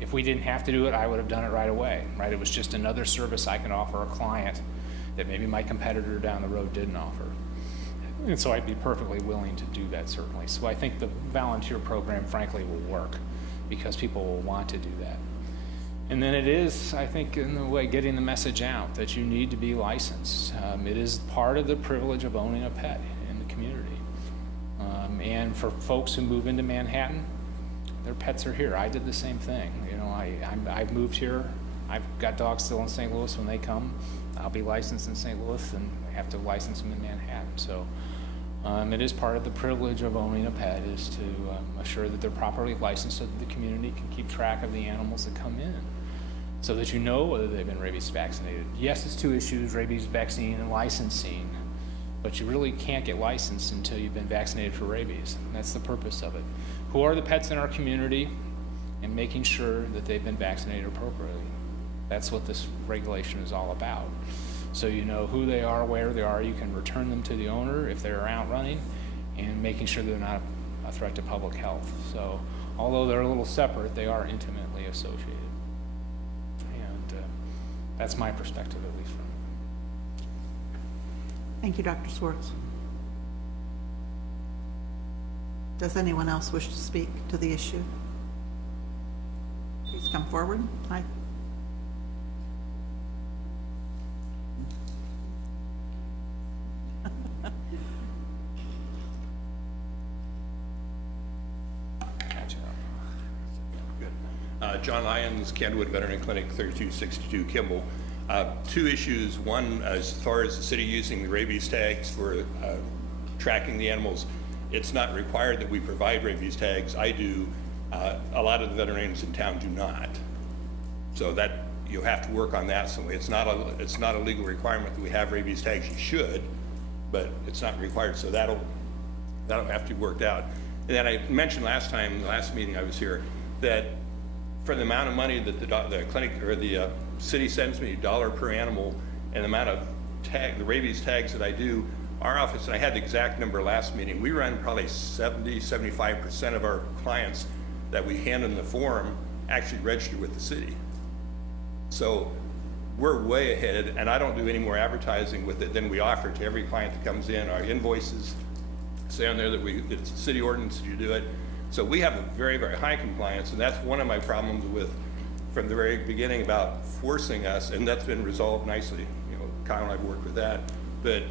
If we didn't have to do it, I would have done it right away, right? It was just another service I could offer a client that maybe my competitor down the road didn't offer. And so I'd be perfectly willing to do that, certainly. So I think the volunteer program, frankly, will work because people will want to do that. And then it is, I think, in the way, getting the message out that you need to be licensed. It is part of the privilege of owning a pet in the community. And for folks who move into Manhattan, their pets are here. I did the same thing. You know, I've moved here. I've got dogs still in St. Louis when they come. I'll be licensed in St. Louis and have to license them in Manhattan. So it is part of the privilege of owning a pet is to assure that they're properly licensed so that the community can keep track of the animals that come in so that you know whether they've been rabies vaccinated. Yes, it's two issues, rabies vaccine and licensing, but you really can't get licensed until you've been vaccinated for rabies. And that's the purpose of it. Who are the pets in our community and making sure that they've been vaccinated appropriately. That's what this regulation is all about. So you know who they are, where they are, you can return them to the owner if they're out running, and making sure they're not a threat to public health. So although they're a little separate, they are intimately associated. And that's my perspective, at least from it. Thank you, Dr. Swartz. Does anyone else wish to speak to the issue? Please come forward. Hi. John Lyons, Candlewood Veterinary Clinic, 3262 Kimball. Two issues. One, as far as the city using the rabies tags for tracking the animals, it's not required that we provide rabies tags. I do. A lot of the veterinarians in town do not. So that you have to work on that some way. It's not a legal requirement that we have rabies tags. You should, but it's not required. So that'll have to be worked out. And then I mentioned last meeting I was here, that for the amount of money that the clinic or the city sends me, $1 per animal, and the amount of the rabies tags that I do, our office, and I had the exact number last meeting, we run probably 75% of our clients that we hand in the form actually register with the city. So we're way ahead, and I don't do any more advertising with it than we offer to every client that comes in. Our invoices say on there that it's city ordinance that you do it. So we have a very, very high compliance, and that's one of my problems with, from the very beginning, about forcing us, and that's been resolved nicely. You know, Kyle and I've worked with that, but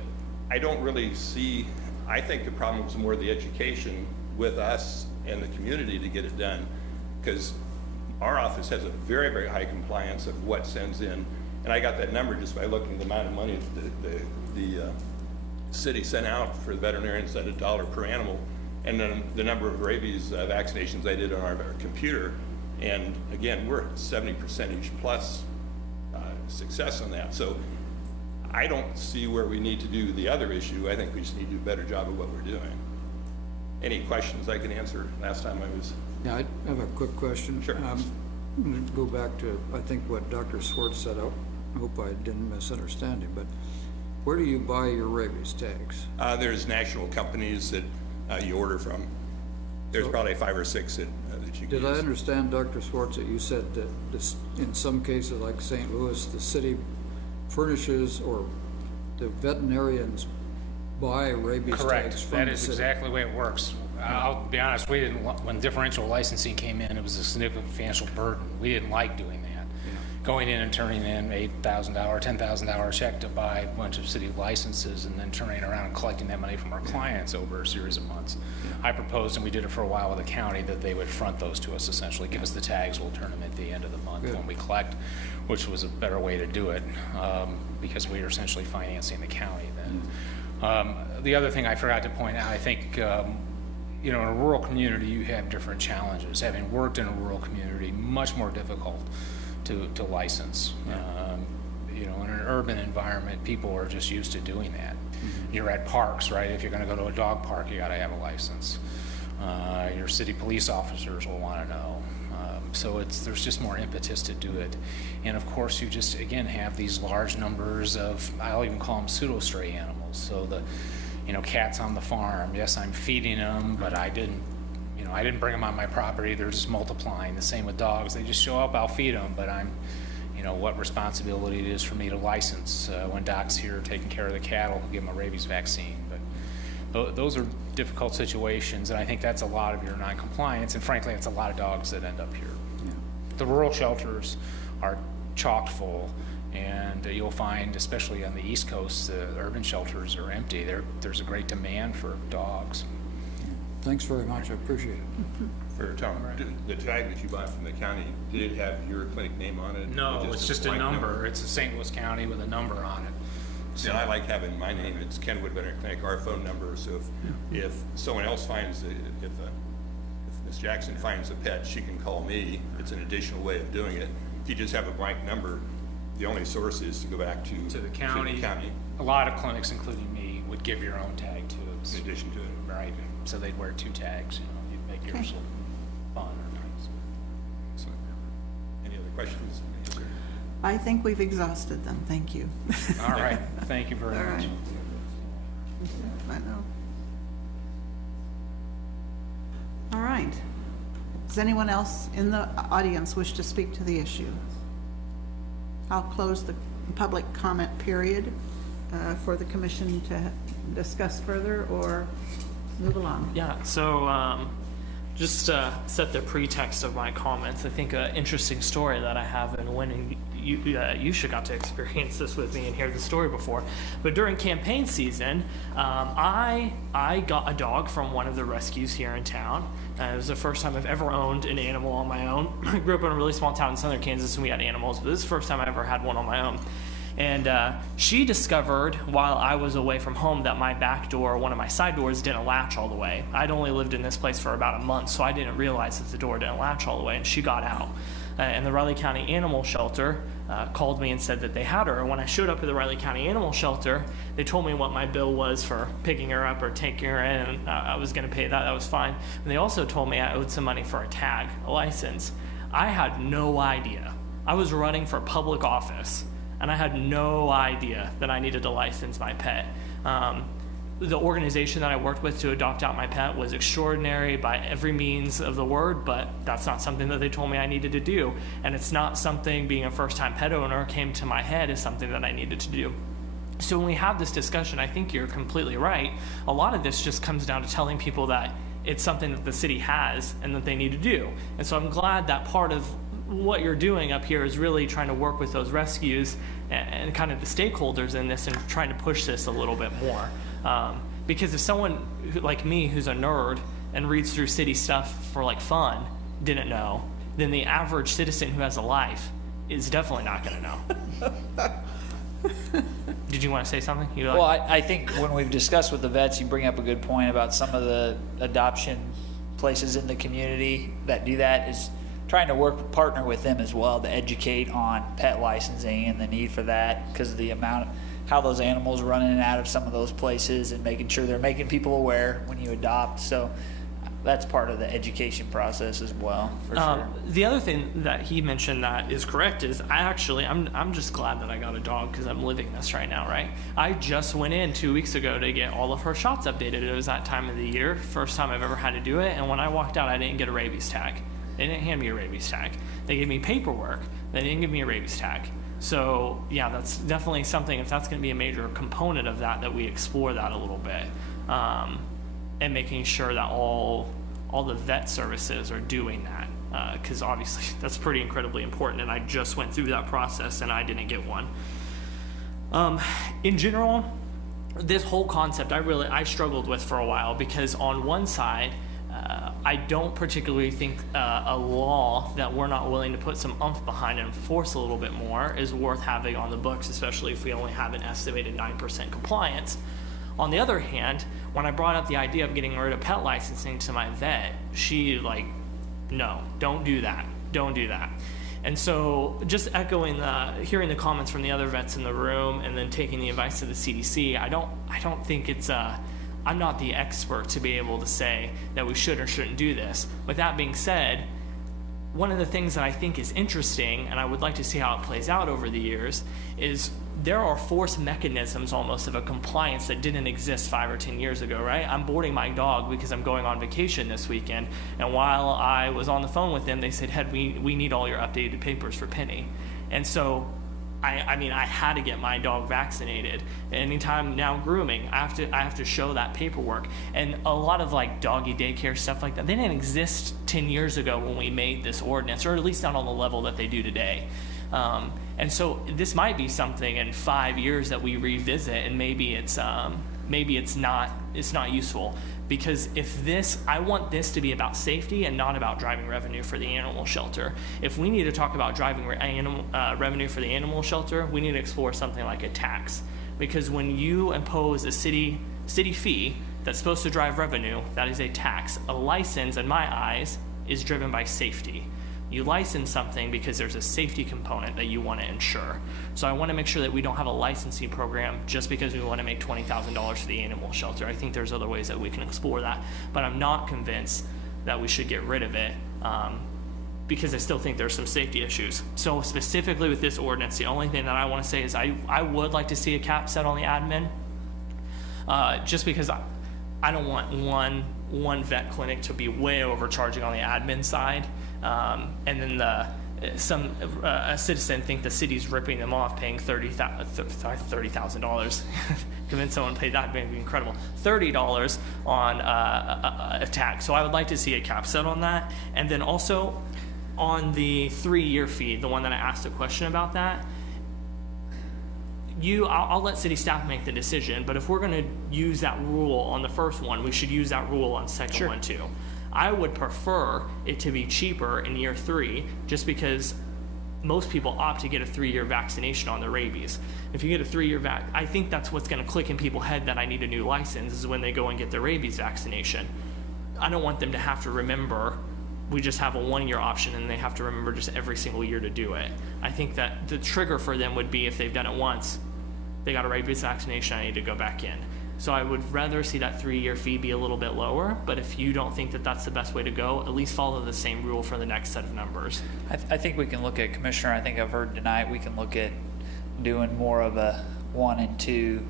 I don't really see, I think the problem is more the education with us and the community to get it done, because our office has a very, very high compliance of what sends in, and I got that number just by looking at the amount of money the city sent out for the veterinarians at $1 per animal, and then the number of rabies vaccinations I did on our computer. And again, we're 70% plus success on that. So I don't see where we need to do the other issue. I think we just need to do a better job of what we're doing. Any questions I can answer? Last time I was... Yeah, I have a quick question. Sure. I'm going to go back to, I think, what Dr. Swartz said. I hope I didn't misunderstand him, but where do you buy your rabies tags? There's national companies that you order from. There's probably 5 or 6 that you can Did I use. understand, Dr. Swartz, that you said that this, in some cases like St. Louis, the city furnishes or the veterinarians buy rabies tags Correct. from That the is city? exactly the way it works. I'll be honest, when differential licensing came in, it was a significant financial burden. We didn't like doing that going in and turning in $8,000, $10,000 check to buy a bunch of city licenses and then turning around and collecting that money from our clients over a series of months. I proposed, and we did it for a while with the county, that they would front those to us, essentially, give us the tags, we'll turn them at the end of the month when we collect, which was a better way to do it, because we were essentially financing the county then. The other thing I forgot to point out, I think, you know, in a rural community, you have different challenges. Having worked in a rural community, much more difficult to license. You know, in an urban environment, people are just used to doing that. You're at parks, right? If you're gonna go to a dog park, you gotta have a license. Your city police officers will wanna know. So there's just more impetus to do it. And of course, you just, again, have these large numbers of, I'll even call them pseudo-stray animals. So the, you know, cats on the farm, yes, I'm feeding them, but I didn't bring them on my property, they're just multiplying. The same with dogs, they just show up, I'll feed them, but you know, what responsibility it is for me to license when Doc's here taking care of the cattle, give them a rabies vaccine. But those are difficult situations, and I think that's a lot of your non-compliance, and frankly, it's a lot of dogs that end up here. The rural shelters are chock full, and you'll find, especially on the East Coast, the urban shelters are empty. There's a great demand for dogs. Thanks very much, I appreciate it. For Tom, the tag that you bought from the county, did it have your clinic name on it? No, Or it's just a blank number. It's a St. Louis County with a number on it. See, I like having my name, it's Kenwood Veterinary Clinic, our phone number, so if someone else finds, if Ms. Jackson finds a pet, she can call me. It's an additional way of doing it. If you just have a blank number, the only source is to go back to the county. A lot of clinics, including me, would give your own tag too. In addition to it. Right, so they'd wear 2 tags, you know, you'd make yours fun or nice. So, any other questions? Yes, sir. I think we've exhausted them, thank you. All right, thank you very All much. right. I know. All right. Does anyone else in the audience wish to speak to the issue? I'll close the public comment period for the commission to discuss further or move along. Yeah, so just to set the pretext of my comments, I think an interesting story that I have, and when you should got to experience this with me and hear the story before, but during campaign season, I got a dog from one of the rescues here in town. It was the first time I've ever owned an animal on my own. I grew up in a really small town in southern Kansas, and we had animals, but this is the first time I ever had one on my own. And she discovered while I was away from home that my back door, one of my side doors, didn't latch all the way. I'd only lived in this place for about a month, so I didn't realize that the door didn't latch all the way, and she got out. And the Riley County Animal Shelter called me and said that they had her. And when I showed up at the Riley County Animal Shelter, they told me what my bill was for picking her up or taking her in, and I was going to pay that. That was fine. And they also told me I owed some money for a tag, a license. I had no idea. I was running for public office, and I had no idea that I needed to license my pet. The organization that I worked with to adopt out my pet was extraordinary by every means of the word, but that's not something that they told me I needed to do. And it's not something, being a first-time pet owner, came to my head as something that I needed to do. So when we have this discussion, I think you're completely right. A lot of this just comes down to telling people that it's something that the city has and that they need to do. And so I'm glad that part of what you're doing up here is really trying to work with those rescues and kind of the stakeholders in this and trying to push this a little bit more. Because if someone like me, who's a nerd and reads through city stuff for like fun, didn't know, then the average citizen who has a life is definitely not going to know. Did you want to say something? Well, I think when we've discussed with the vets, you bring up a good point about some of the adoption places in the community that do that, is trying to partner with them as well to educate on pet licensing and the need for that, because of the amount of how those animals run in and out of some of those places, and making sure they're making people aware when you adopt. So that's part of the education process as well, for sure. The other thing that he mentioned that is correct is I'm just glad that I got a dog, because I'm living this right now, right? I just went in 2 weeks ago to get all of her shots updated. It was that time of the year, first time I've ever had to do it, and when I walked out, I didn't get a rabies tag. They didn't hand me a rabies tag. They gave me paperwork. They didn't give me a rabies tag. So yeah, that's definitely something, if that's going to be a major component of that we explore that a little bit, and making sure that all the vet services are doing that. because obviously that's pretty incredibly important, and I just went through that process and I didn't get one. In general, this whole concept I struggled with for a while, because on one side, I don't particularly think a law that we're not willing to put some oomph behind and enforce a little bit more is worth having on the books, especially if we only have an estimated 9% compliance. On the other hand, when I brought up the idea of getting rid of pet licensing to my vet, she no, don't do that. Don't do that. And so just echoing hearing the comments from the other vets in the room and then taking the advice of the CDC, I don't think it's I'm not the expert to be able to say that we should or shouldn't do this. With that being said, one of the things that I think is interesting, and I would like to see how it plays out over the years, is there are forced mechanisms almost of a compliance that didn't exist 5 or 10 years ago, right? I'm boarding my dog because I'm going on vacation this weekend, and while I was on the phone with them, they said, "Head, we need all your updated papers for Penny." And so I had to get my dog vaccinated. Anytime now grooming, I have to show that paperwork. And a lot of doggy daycare stuff like that, they didn't exist 10 years ago when we made this ordinance, or at least not on the level that they do today. And so this might be something in 5 years that we revisit, and maybe it's not useful. Because I want this to be about safety and not about driving revenue for the animal shelter. If we need to talk about driving revenue for the animal shelter, we need to explore something like a tax. Because when you impose a city fee that's supposed to drive revenue, that is a tax. A license, in my eyes, is driven by safety. You license something because there's a safety component that you want to ensure. So I want to make sure that we don't have a licensing program just because we want to make $20,000 for the animal shelter. I think there's other ways that we can explore that, but I'm not convinced that we should get rid of it because I still think there's some safety issues. So specifically with this ordinance, the only thing that I want to say is I would like to see a cap set on the admin, just because I don't want one vet clinic to be way overcharging on the admin side. And then a citizen think the city's ripping them off, paying $30,000. Convince someone to pay that, would be incredible. $30 on a tax. So I would like to see a cap set on that. And then also on the 3-year fee, the one that I asked a question about that, I'll let city staff make the decision, but if we're going to use that rule on the first one, we should use that rule on the second one too. I would prefer it to be cheaper in year 3, just because most people opt to get a 3-year vaccination on their rabies. If you get a 3-year I think that's what's going to click in people's head that I need a new license, is when they go and get their rabies vaccination. I don't want them to have to remember we just have a 1-year option and they have to remember just every single year to do it. I think that the trigger for them would be if they've done it once, they got a rabies vaccination, I need to go back in. So I would rather see that 3-year fee be a little bit lower, but if you don't think that that's the best way to go, at least follow the same rule for the next set of numbers. I think we can look at, Commissioner, I think I've heard tonight, we can look at doing more of a 1 and 2,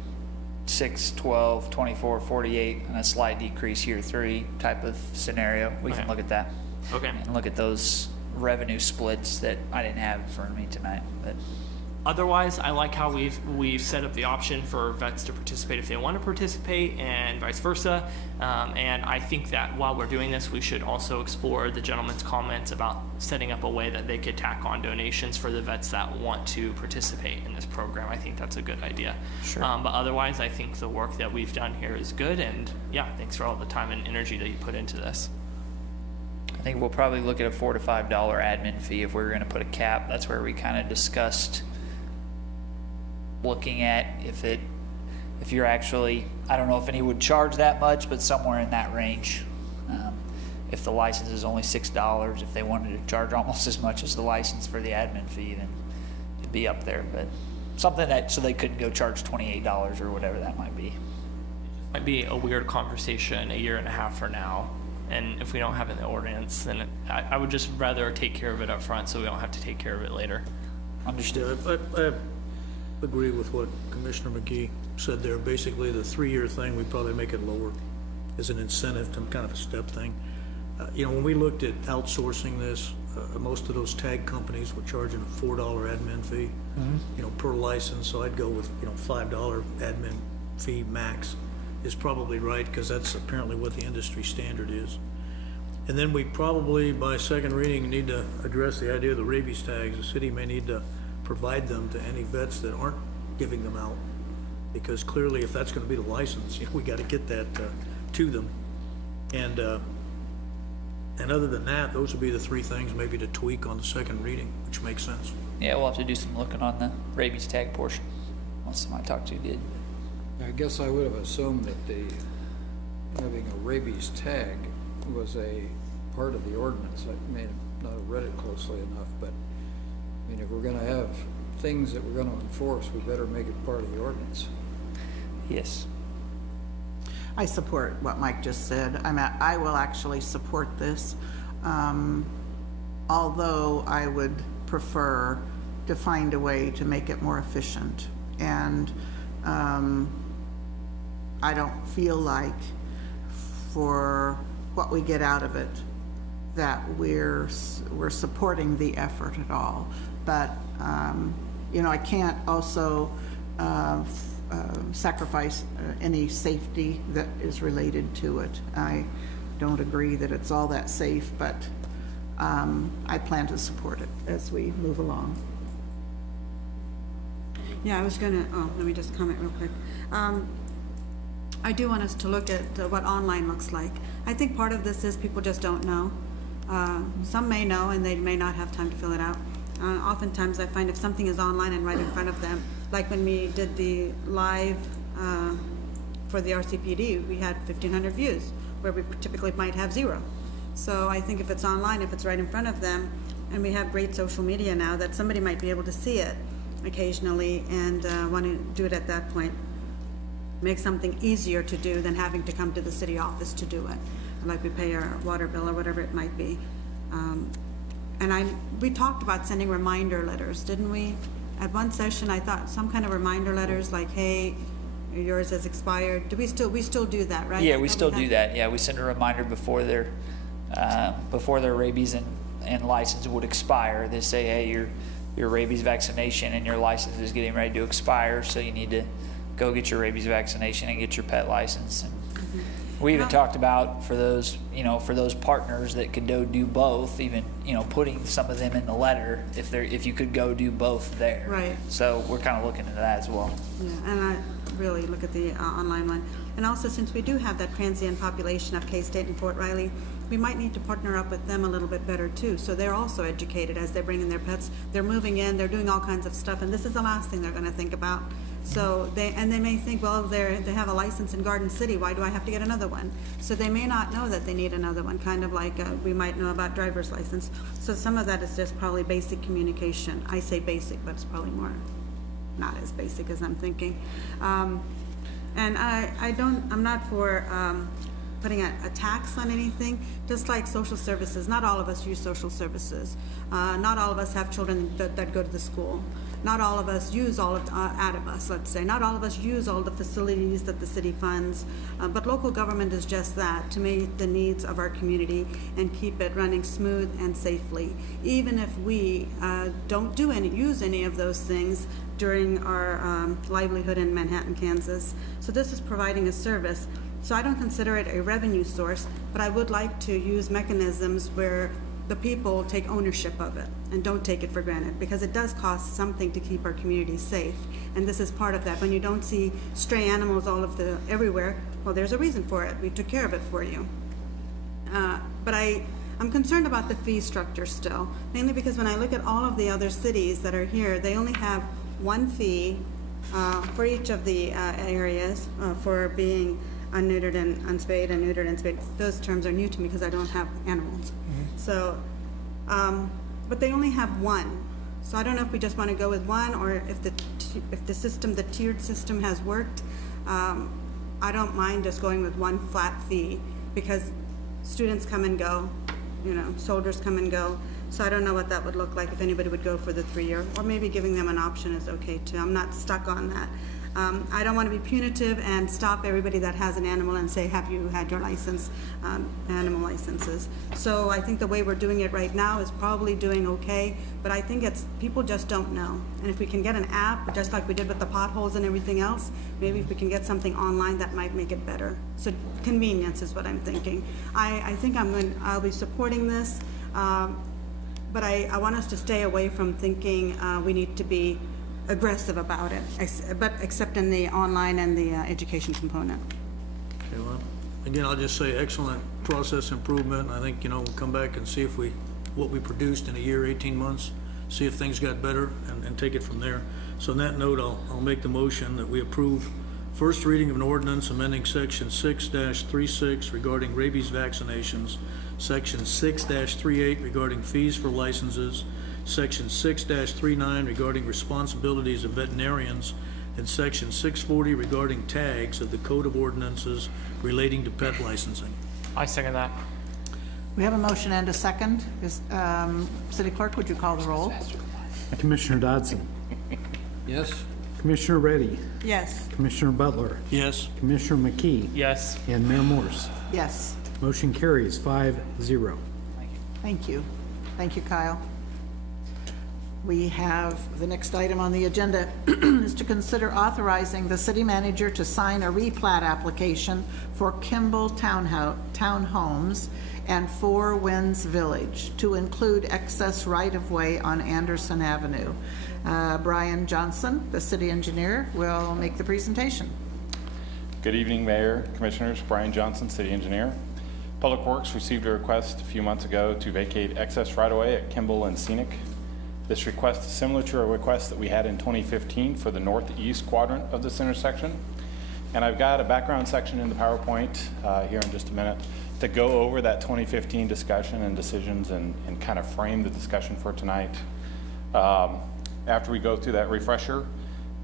6, 12, 24, 48, and a slight decrease year 3 type of scenario. We can look at that. Okay. And look at those revenue splits that I didn't have in front of me tonight, but. Otherwise, I like how we've set up the option for vets to participate if they want to participate, and vice versa. And I think that while we're doing this, we should also explore the gentleman's comments about setting up a way that they could tack on donations for the vets that want to participate in this program. I think that's a good idea. Sure. But otherwise, I think the work that we've done here is good, and yeah, thanks for all the time and energy that you put into this. I think we'll probably look at a $4 to $5 admin fee if we were going to put a cap. That's where we kind of discussed looking at if you're actually, I don't know if any would charge that much, but somewhere in that range. If the license is only $6, if they wanted to charge almost as much as the license for the admin fee, then it'd be up there. But something that, so they couldn't go charge $28 or whatever that might be. Might be a weird conversation 1.5 years from now. And if we don't have it in the ordinance, then I would just rather take care of it up front so we don't have to take care of it later. Understood. I agree with what Commissioner McGee said there. Basically, the 3-year thing, we probably make it lower as an incentive, to kind of a step thing. When we looked at outsourcing this, most of those tag companies were charging a $4 admin fee, per license. So I'd go with, $5 admin fee max is probably right, because that's apparently what the industry standard is. And then we probably, by second reading, need to address the idea of the rabies tags. The city may need to provide them to any vets that aren't giving them out. Because clearly, if that's gonna be the license, we gotta get that to them. And other than that, those would be the three things maybe to tweak on the second reading, which makes sense. Yeah, we'll have to do some looking on the rabies tag portion, once somebody I talked to did. I guess I would have assumed that having a rabies tag was a part of the ordinance. I may not have read it closely enough, but, I mean, if we're gonna have things that we're gonna enforce, we better make it part of the ordinance. Yes. I support what Mike just said. I will actually support this, although I would prefer to find a way to make it more efficient. And I don't feel like for what we get out of it that we're supporting the effort at all. But you know, I can't also sacrifice any safety that is related to it. I don't agree that it's all that safe, but I plan to support it as we move along. Yeah, I was gonna, let me just comment real quick. I do want us to look at what online looks like. I think part of this is people just don't know. Some may know and they may not have time to fill it out. Oftentimes I find if something is online and right in front of them, like when we did the live for the RCPD, we had 1,500 views, where we typically might have 0. So I think if it's online, if it's right in front of them, and we have great social media now, that somebody might be able to see it occasionally and want to do it at that point. Make something easier to do than having to come to the city office to do it, like we pay our water bill or whatever it might be. And we talked about sending reminder letters, didn't we? At one session, I thought some kind of reminder letters like, hey, yours has expired. We still do that, right? Yeah, we still do that. Yeah, we send a reminder before their rabies and license would expire. They say, hey, your rabies vaccination and your license is getting ready to expire, so you need to go get your rabies vaccination and get your pet license. And we even talked about for those partners that could go do both, even, putting some of them in the letter if you could go do both there. Right. So we're kind of looking into that as well. Yeah, and I really look at the online one. And also, since we do have that transient population of K-State and Fort Riley, we might need to partner up with them a little bit better too, so they're also educated as they bring in their pets. They're moving in, they're doing all kinds of stuff, and this is the last thing they're going to think about. So they may think, well, they have a license in Garden City, why do I have to get another one? So they may not know that they need another one, kind of like we might know about driver's license. So some of that is just probably basic communication. I say basic, but it's probably more not as basic as I'm thinking. And I'm not for putting a tax on anything, just like social services. Not all of us use social services. Not all of us have children that go to the school. Not all of us use all of out of us, let's say. Not all of us use all the facilities that the city funds, but local government is just that, to meet the needs of our community and keep it running smooth and safely. Even if we don't use any of those things during our livelihood in Manhattan, Kansas. So this is providing a service. So I don't consider it a revenue source, but I would like to use mechanisms where the people take ownership of it and don't take it for granted, because it does cost something to keep our community safe. And this is part of that. When you don't see stray animals everywhere, well, there's a reason for it. We took care of it for you. But I'm concerned about the fee structure still, mainly because when I look at all of the other cities that are here, they only have one fee for each of the areas for being unneutered and unspayed and neutered and spayed. Those terms are new to me because I don't have animals. So, but they only have one. So I don't know if we just want to go with one, or if the tiered system has worked. I don't mind just going with one flat fee, because students come and go, soldiers come and go. So I don't know what that would look like if anybody would go for the 3-year, or maybe giving them an option is okay too. I'm not stuck on that. I don't want to be punitive and stop everybody that has an animal and say, have you had your license, animal licenses? So I think the way we're doing it right now is probably doing okay, but I think people just don't know. And if we can get an app, just like we did with the potholes and everything else, maybe if we can get something online, that might make it better. So convenience is what I'm thinking. I think I'll be supporting this, but I want us to stay away from thinking we need to be aggressive about it, but except in the online and the education component. Okay, well, again, I'll just say excellent process improvement. I think, we'll come back and see if what we produced in a year, 18 months, see if things got better and take it from there. So on that note, I'll make the motion that we approve first reading of an ordinance amending section 6-36 regarding rabies vaccinations, section 6-38 regarding fees for licenses, section 6-39 regarding responsibilities of veterinarians, and section 640 regarding tags of the Code of Ordinances relating to pet licensing. I second that. We have a motion and a second. City Clerk, would you call the roll? Commissioner Dodson. Yes? Commissioner Reddy. Yes. Commissioner Butler. Yes? Commissioner McKee. Yes. And Mayor Morse. Yes. Motion carries 5-0. Thank you. Thank you, Kyle. We have, the next item on the agenda is to consider authorizing the city manager to sign a replat application for Kimball Townhomes and Four Winds Village to include excess right-of-way on Anderson Avenue. Brian Johnson, the city engineer, will make the presentation. Good evening, Mayor, Commissioners. Brian Johnson, City Engineer. Public Works received a request a few months ago to vacate excess right-of-way at Kimball and Scenic. This request is similar to a request that we had in 2015 for the northeast quadrant of this intersection. And I've got a background section in the PowerPoint here in just a minute to go over that 2015 discussion and decisions and kind of frame the discussion for tonight. After we go through that refresher,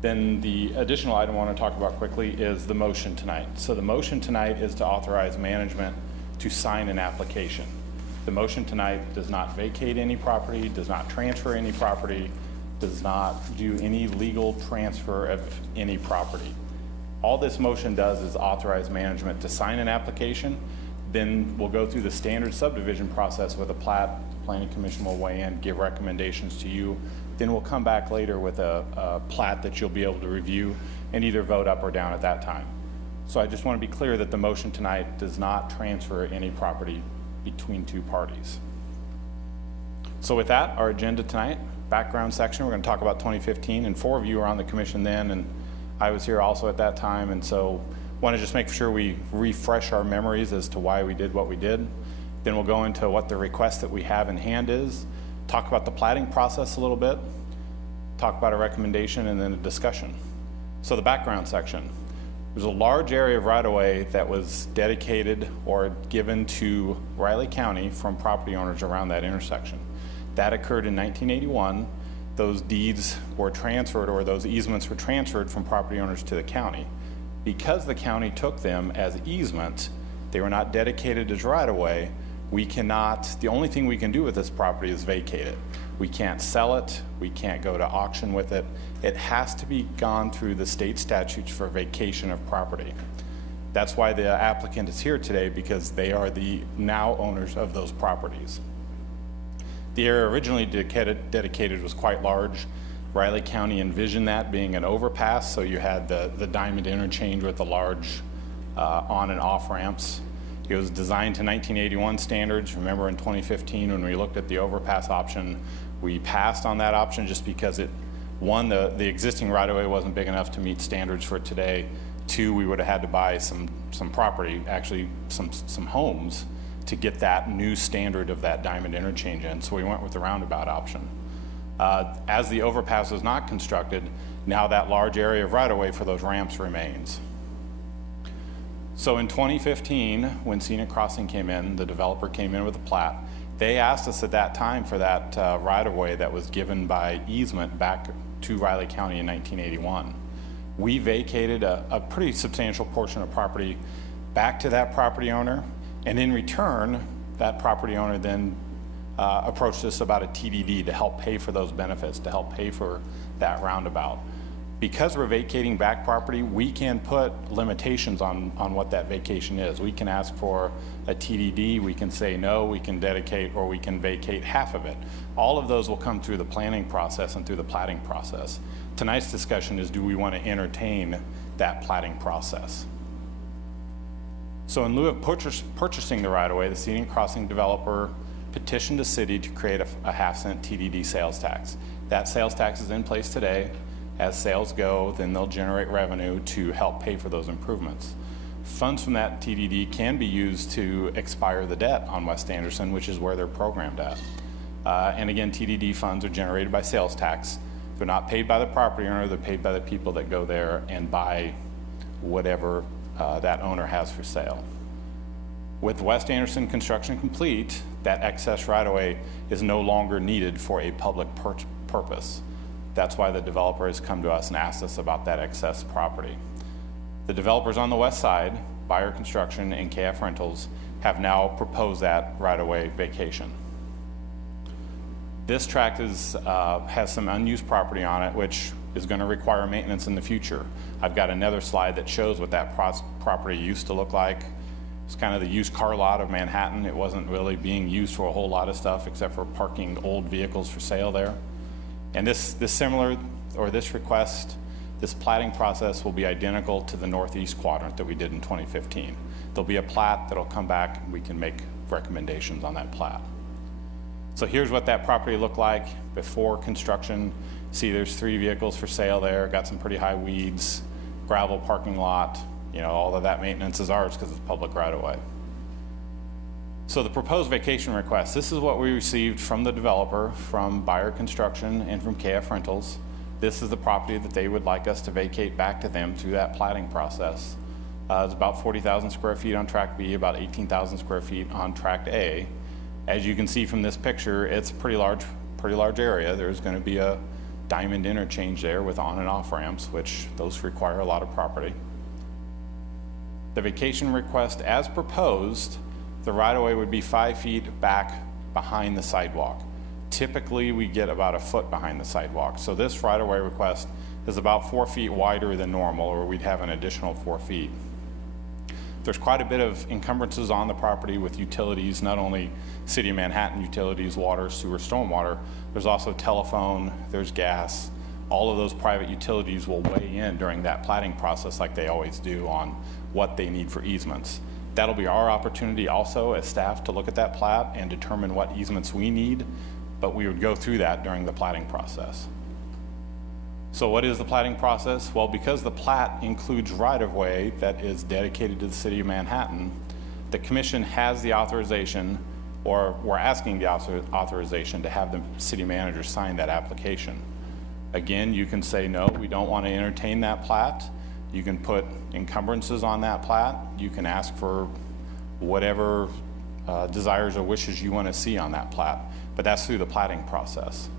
then the additional item I want to talk about quickly is the motion tonight. So the motion tonight is to authorize management to sign an application. The motion tonight does not vacate any property, does not transfer any property, does not do any legal transfer of any property. All this motion does is authorize management to sign an application. Then we'll go through the standard subdivision process with a plat. The Planning Commission will weigh in, give recommendations to you. Then we'll come back later with a plat that you'll be able to review and either vote up or down at that time. So I just want to be clear that the motion tonight does not transfer any property between two parties. So with that, our agenda tonight, background section, we're going to talk about 2015, and 4 of you were on the commission then, and I was here also at that time, and so want to just make sure we refresh our memories as to why we did what we did. Then we'll go into what the request that we have in hand is, talk about the platting process a little bit, talk about a recommendation, and then a discussion. So the background section. There's a large area of right-of-way that was dedicated or given to Riley County from property owners around that intersection. That occurred in 1981. Those deeds were transferred, or those easements were transferred from property owners to the county. Because the county took them as easements, they were not dedicated as right-of-way. The only thing we can do with this property is vacate it. We can't sell it, we can't go to auction with it. It has to be gone through the state statutes for vacation of property. That's why the applicant is here today, because they are the now owners of those properties. The area originally dedicated was quite large. Riley County envisioned that being an overpass, so you had the diamond interchange with the large on and off ramps. It was designed to 1981 standards. Remember in 2015 when we looked at the overpass option, we passed on that option just because the existing right-of-way wasn't big enough to meet standards for today. 2, we would have had to buy some property, actually some homes, to get that new standard of that diamond interchange in. So we went with the roundabout option. As the overpass was not constructed, now that large area of right-of-way for those ramps remains. So in 2015, when Scenic Crossing came in, the developer came in with a plat. They asked us at that time for that right-of-way that was given by easement back to Riley County in 1981. We vacated a pretty substantial portion of property back to that property owner, and in return, that property owner then approached us about a TDD to help pay for those benefits, to help pay for that roundabout. Because we're vacating back property, we can put limitations on what that vacation is. We can ask for a TDD, we can say no, we can dedicate, or we can vacate half of it. All of those will come through the planning process and through the platting process. Tonight's discussion is, do we want to entertain that platting process? So in lieu of purchasing the right-of-way, the scenic crossing developer petitioned the city to create a half-cent TDD sales tax. That sales tax is in place today. As sales go, then they'll generate revenue to help pay for those improvements. Funds from that TDD can be used to expire the debt on West Anderson, which is where they're programmed at. And again, TDD funds are generated by sales tax. They're not paid by the property owner, they're paid by the people that go there and buy whatever that owner has for sale. With West Anderson construction complete, that excess right-of-way is no longer needed for a public purpose. That's why the developer has come to us and asked us about that excess property. The developers on the west side, Buyer Construction and KF Rentals, have now proposed that right-of-way vacation. This tract has some unused property on it, which is going to require maintenance in the future. I've got another slide that shows what that property used to look like. It's kind of the used car lot of Manhattan. It wasn't really being used for a whole lot of stuff except for parking old vehicles for sale there. And this request, this platting process will be identical to the northeast quadrant that we did in 2015. There'll be a plat that'll come back and we can make recommendations on that plat. So here's what that property looked like before construction. See, there's 3 vehicles for sale there, got some pretty high weeds, gravel parking lot. You know, all of that maintenance is ours because it's public right-of-way. So the proposed vacation request, this is what we received from the developer, from Buyer Construction and from KF Rentals. This is the property that they would like us to vacate back to them through that platting process. It's about 40,000 square feet on tract B, about 18,000 square feet on tract A. As you can see from this picture, it's a pretty large area. There's going to be a diamond interchange there with on and off ramps, which those require a lot of property. The vacation request as proposed, the right-of-way would be 5 feet back behind the sidewalk. Typically, we get about a foot behind the sidewalk. So this right-of-way request is about 4 feet wider than normal, or we'd have an additional 4 feet. There's quite a bit of encumbrances on the property with utilities, not only City of Manhattan utilities, water, sewer, stormwater. There's also telephone, there's gas. All of those private utilities will weigh in during that platting process like they always do on what they need for easements. That'll be our opportunity also as staff to look at that plat and determine what easements we need, but we would go through that during the platting process. So what is the platting process? Well, because the plat includes right-of-way that is dedicated to the City of Manhattan, the commission has the authorization, or we're asking the authorization to have the city manager sign that application. Again, you can say, no, we don't want to entertain that plat. You can put encumbrances on that plat. You can ask for whatever desires or wishes you want to see on that plat, but that's through the platting process.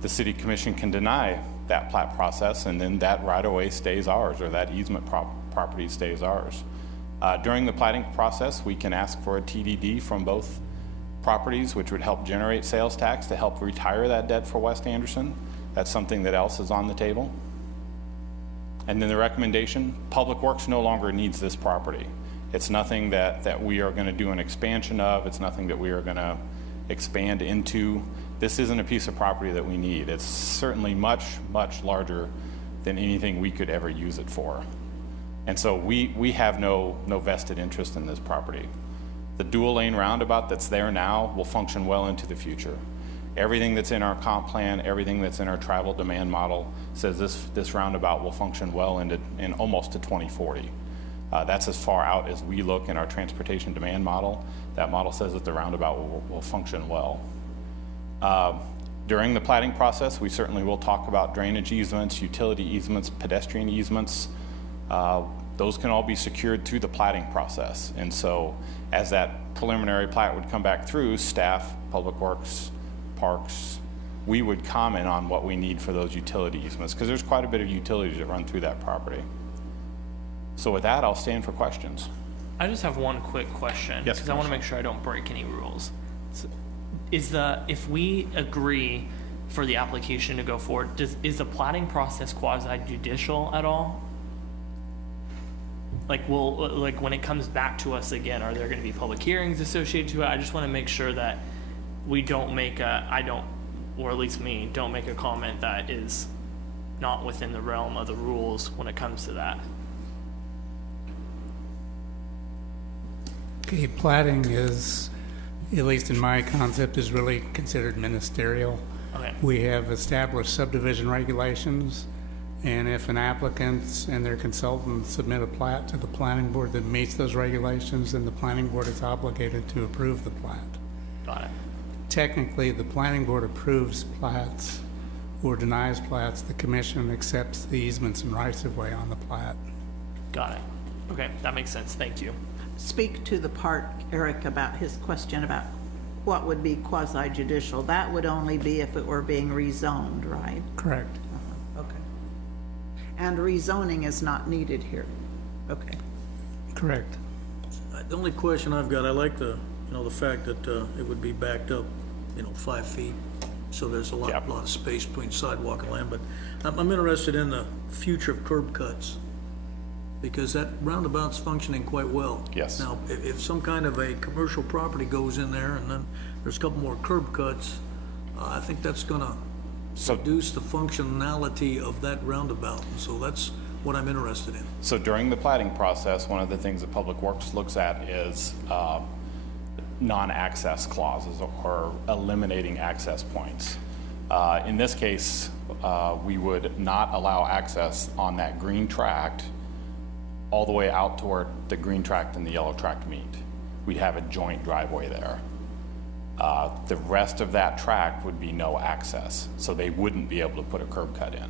The city commission can deny that plat process, and then that right-of-way stays ours, or that easement property stays ours. During the platting process, we can ask for a TDD from both properties, which would help generate sales tax to help retire that debt for West Anderson. That's something that else is on the table. And then the recommendation, Public Works no longer needs this property. It's nothing that we are going to do an expansion of. It's nothing that we are going to expand into. This isn't a piece of property that we need. It's certainly much, much larger than anything we could ever use it for. And so we have no vested interest in this property. The dual lane roundabout that's there now will function well into the future. Everything that's in our comp plan, everything that's in our travel demand model says this roundabout will function well in almost to 2040. That's as far out as we look in our transportation demand model. That model says that the roundabout will function well. During the platting process, we certainly will talk about drainage easements, utility easements, pedestrian easements. Those can all be secured through the platting process. And so as that preliminary plat would come back through, staff, Public Works, Parks, we would comment on what we need for those utility easements, because there's quite a bit of utilities that run through that property. So with that, I'll stand for questions. I just have one quick question, Yes, because I want to make sure I don't break any rules. So if we agree for the application to go forward. Is the platting process quasi judicial at all? Like, like when it comes back to us again, are there going to be public hearings associated to it? I just want to make sure that we don't make or at least me, don't make a comment that is not within the realm of the rules when it comes to that. Okay, plating is, at least in my concept, is really considered ministerial. Okay. We have established subdivision regulations, and if an applicant and their consultant submit a plat to the planning board that meets those regulations, then the planning board is obligated to approve the plat. Got it. Technically, the planning board approves plats or denies plats. The commission accepts the easements and rights-of-way on the plat. Got it. Okay, that makes sense. Thank you. Speak to the part, Eric, about his question about what would be quasi judicial. That would only be if it were being rezoned, right? Correct. Okay. And rezoning is not needed here. Okay. Correct. The only question I've got, I like the fact that it would be backed up, 5 feet, so there's a lot of space between sidewalk and land, but I'm interested in the future of curb cuts, because that roundabout's functioning quite well. Yes. Now, if some kind of a commercial property goes in there and then there's a couple more curb cuts, I think that's gonna reduce the functionality of that roundabout, and so that's what I'm interested in. So during the plating process, one of the things that Public Works looks at is non-access clauses or eliminating access points. In this case, we would not allow access on that green tract all the way out toward the green tract and the yellow tract meet. We'd have a joint driveway there. The rest of that tract would be no access, so they wouldn't be able to put a curb cut in.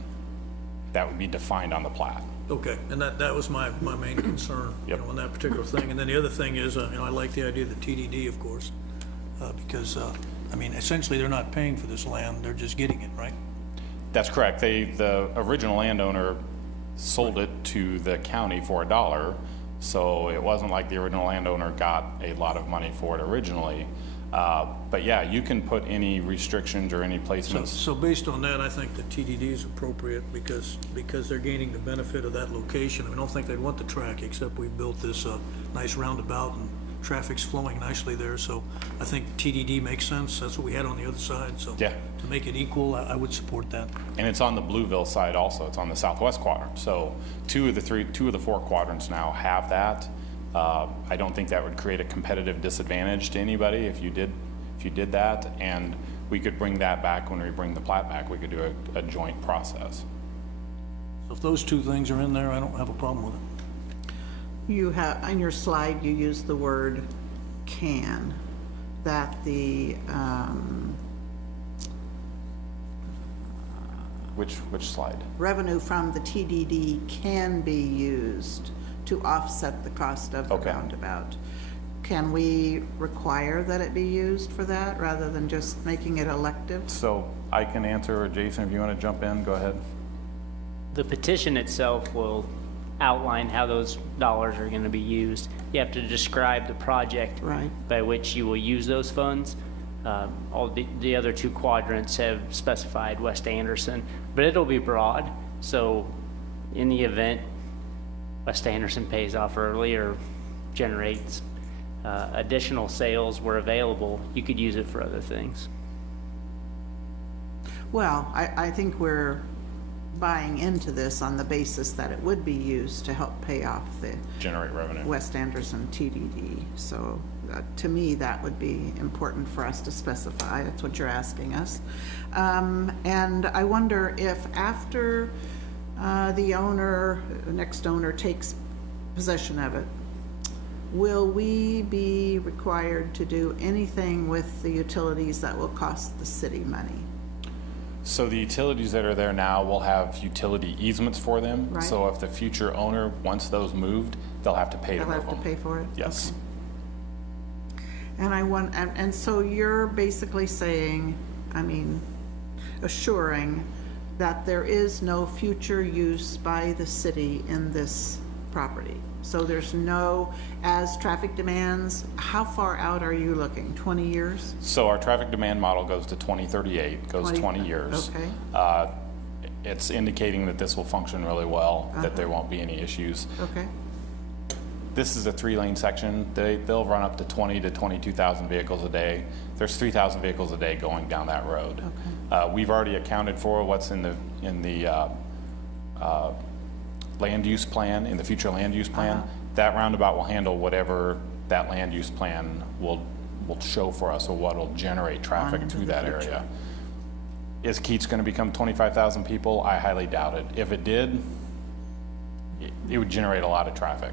That would be defined on the plat. Okay, and that was my main concern, on that particular thing. And then the other thing is, I like the idea of the TDD, of course, because, essentially they're not paying for this land, they're just getting it, right? That's correct. The original landowner sold it to the county for $1, so it wasn't like the original landowner got a lot of money for it originally. But yeah, you can put any restrictions or any placements. So based on that, I think the TDD is appropriate because they're gaining the benefit of that location. I don't think they'd want the track, except we built this nice roundabout and traffic's flowing nicely there. So I think TDD makes sense. That's what we had on the other side. So yeah, to make it equal, I would support that. And it's on the Blueville side also. It's on the southwest quadrant. So two of the 4 quadrants now have that. I don't think that would create a competitive disadvantage to anybody if you did that, and we could bring that back when we bring the plat back. We could do a joint process. So if those two things are in there, I don't have a problem with it. You have, on your slide, you use the word can, that the, Which slide? revenue from the TDD can be used to offset the cost of the roundabout. Can we require that it be used for that rather than just making it elective? So I can answer, or Jason, if you want to jump in, go ahead. The petition itself will outline how those dollars are going to be used. You have to describe the project by which you will use those funds. All the other 2 quadrants have specified West Anderson, but it'll be broad. So in the event West Anderson pays off early or generates additional sales were available, you could use it for other things. Well, I think we're buying into this on the basis that it would be used to help pay off the generate revenue West Anderson TDD. So to me, that would be important for us to specify. That's what you're asking us. And I wonder if after the next owner takes possession of it, will we be required to do anything with the utilities that will cost the city money? So the utilities that are there now will have utility easements for them. Right. So if the future owner wants those moved, they'll have to pay to move them. They'll have to pay for it? Yes. Okay. And so you're basically saying, assuring that there is no future use by the city in this property. So there's no, as traffic demands, how far out are you looking? 20 years? So our traffic demand model goes to 2038, goes 20 years. Okay. It's indicating that this will function really well, that there won't be any issues. Okay. This is a 3-lane section. They'll run up to 20 to 22,000 vehicles a day. There's 3,000 vehicles a day going down that road. Okay. We've already accounted for what's in the land use plan, in the future land use plan. That roundabout will handle whatever that land use plan will show for us, or what will generate traffic through that area. Is Keats going to become 25,000 people? I highly doubt it. If it did, it would generate a lot of traffic.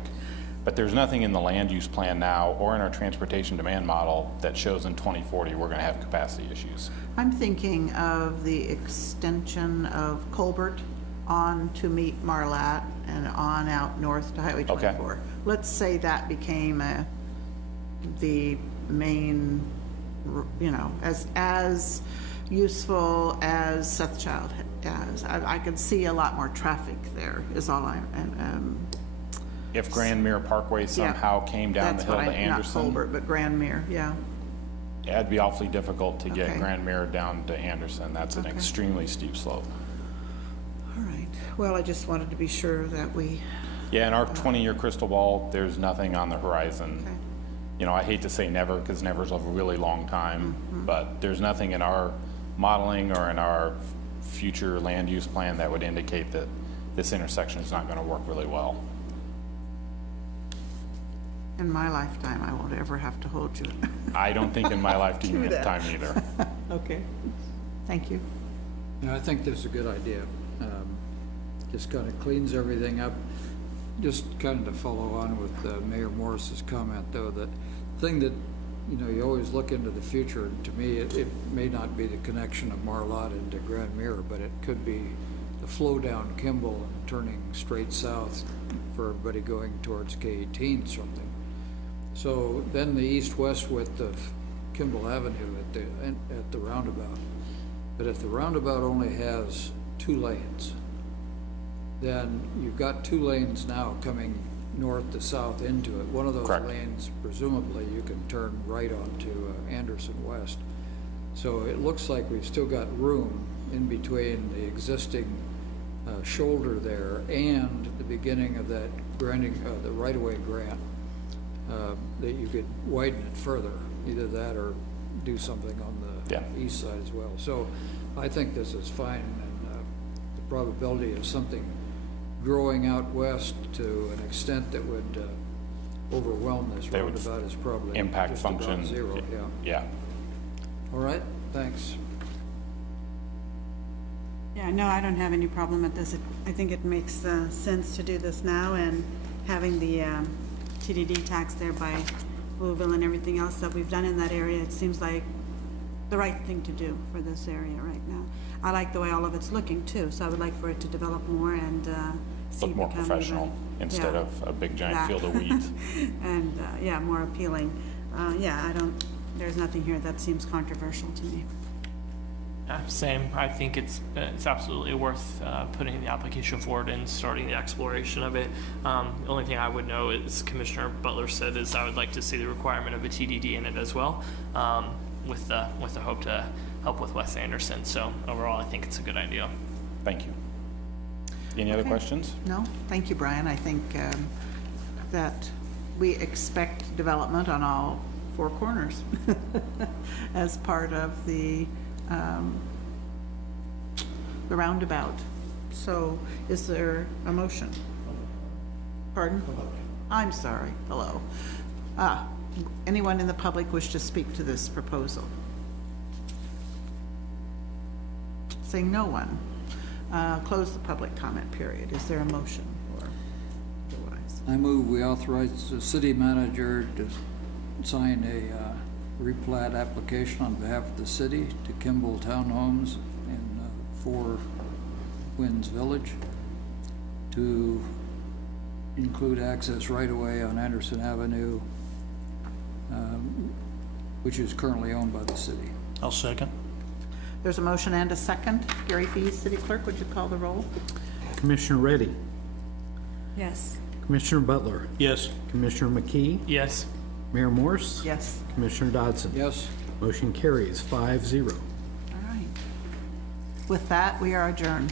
But there's nothing in the land use plan now or in our transportation demand model that shows in 2040 we're going to have capacity issues. I'm thinking of the extension of Colbert on to meet Marlatt and on out north to Highway 24. Okay. Let's say that became the main, as useful as Sethchild has. I could see a lot more traffic there, is all If Grandmere Parkway somehow came down the hill to Anderson, not Colbert, but Grandmere, yeah. it'd be awfully difficult to get Okay. Grandmere down to Anderson. That's an extremely steep slope. All right. Well, I just wanted to be sure that we, Yeah, in our 20-year crystal ball, there's nothing on the horizon. Okay. I hate to say never, because never's a really long time, but there's nothing in our modeling or in our future land use plan that would indicate that this intersection is not going to work really well. in my lifetime, I won't ever have to hold you. I don't think in my lifetime either. Okay. Thank you. Yeah, I think this is a good idea. Just kind of cleans everything up. Just kind of to follow on with Mayor Morris's comment, though, that thing that, you always look into the future, and to me, it may not be the connection of Marlatt into Grandmere, but it could be the flow down Kimball and turning straight south for everybody going towards K-18 something. So then the east-west width of Kimball Avenue at the roundabout. But if the roundabout only has 2 lanes, then you've got 2 lanes now coming north to south into it. One of those Correct. lanes, presumably, you can turn right onto Anderson West. So it looks like we've still got room in between the existing shoulder there and the beginning of that the right-of-way grant, that you could widen it further, either that or do something on the east side as well. So I think this is fine, and the probability of something growing out west to an extent that would overwhelm this They would roundabout is probably impact just function. about 0, Yeah. All right, thanks. Yeah, no, I don't have any problem with this. I think it makes sense to do this now, and having the TDD tax there by Louisville and everything else that we've done in that area, it seems like the right thing to do for this area right now. I like the way all of it's looking too, so I would like for it to develop more and see Look more become professional even- instead yeah, of a big giant that. field of weeds. And, yeah, more appealing. There's nothing here that seems controversial to me. Same. I think it's absolutely worth putting the application forward and starting the exploration of it. The only thing I would know is Commissioner Butler said is I would like to see the requirement of a TDD in it as well, with the hope to help with Wes Anderson. So overall, I think it's a good idea. Thank you. Any other questions? No, thank you, Brian. I think that we expect development on all 4 corners as part of the roundabout. So is there a motion? Pardon? I'm sorry. Hello. Anyone in the public wish to speak to this proposal? Saying no one. Close the public comment period. Is there a motion or otherwise? I move we authorize the city manager to sign a replat application on behalf of the city to Kimball Townhomes in 4 Winds Village to include access right-of-way on Anderson Avenue, which is currently owned by the city. I'll second. There's a motion and a second. Gary Fees, City Clerk, would you call the roll? Commissioner Reddy, Yes. Commissioner Butler, Yes. Commissioner McKee, Yes. Mayor Morse, Yes. Commissioner Dodson. Yes. Motion carries 5-0. All right. With that, we are adjourned.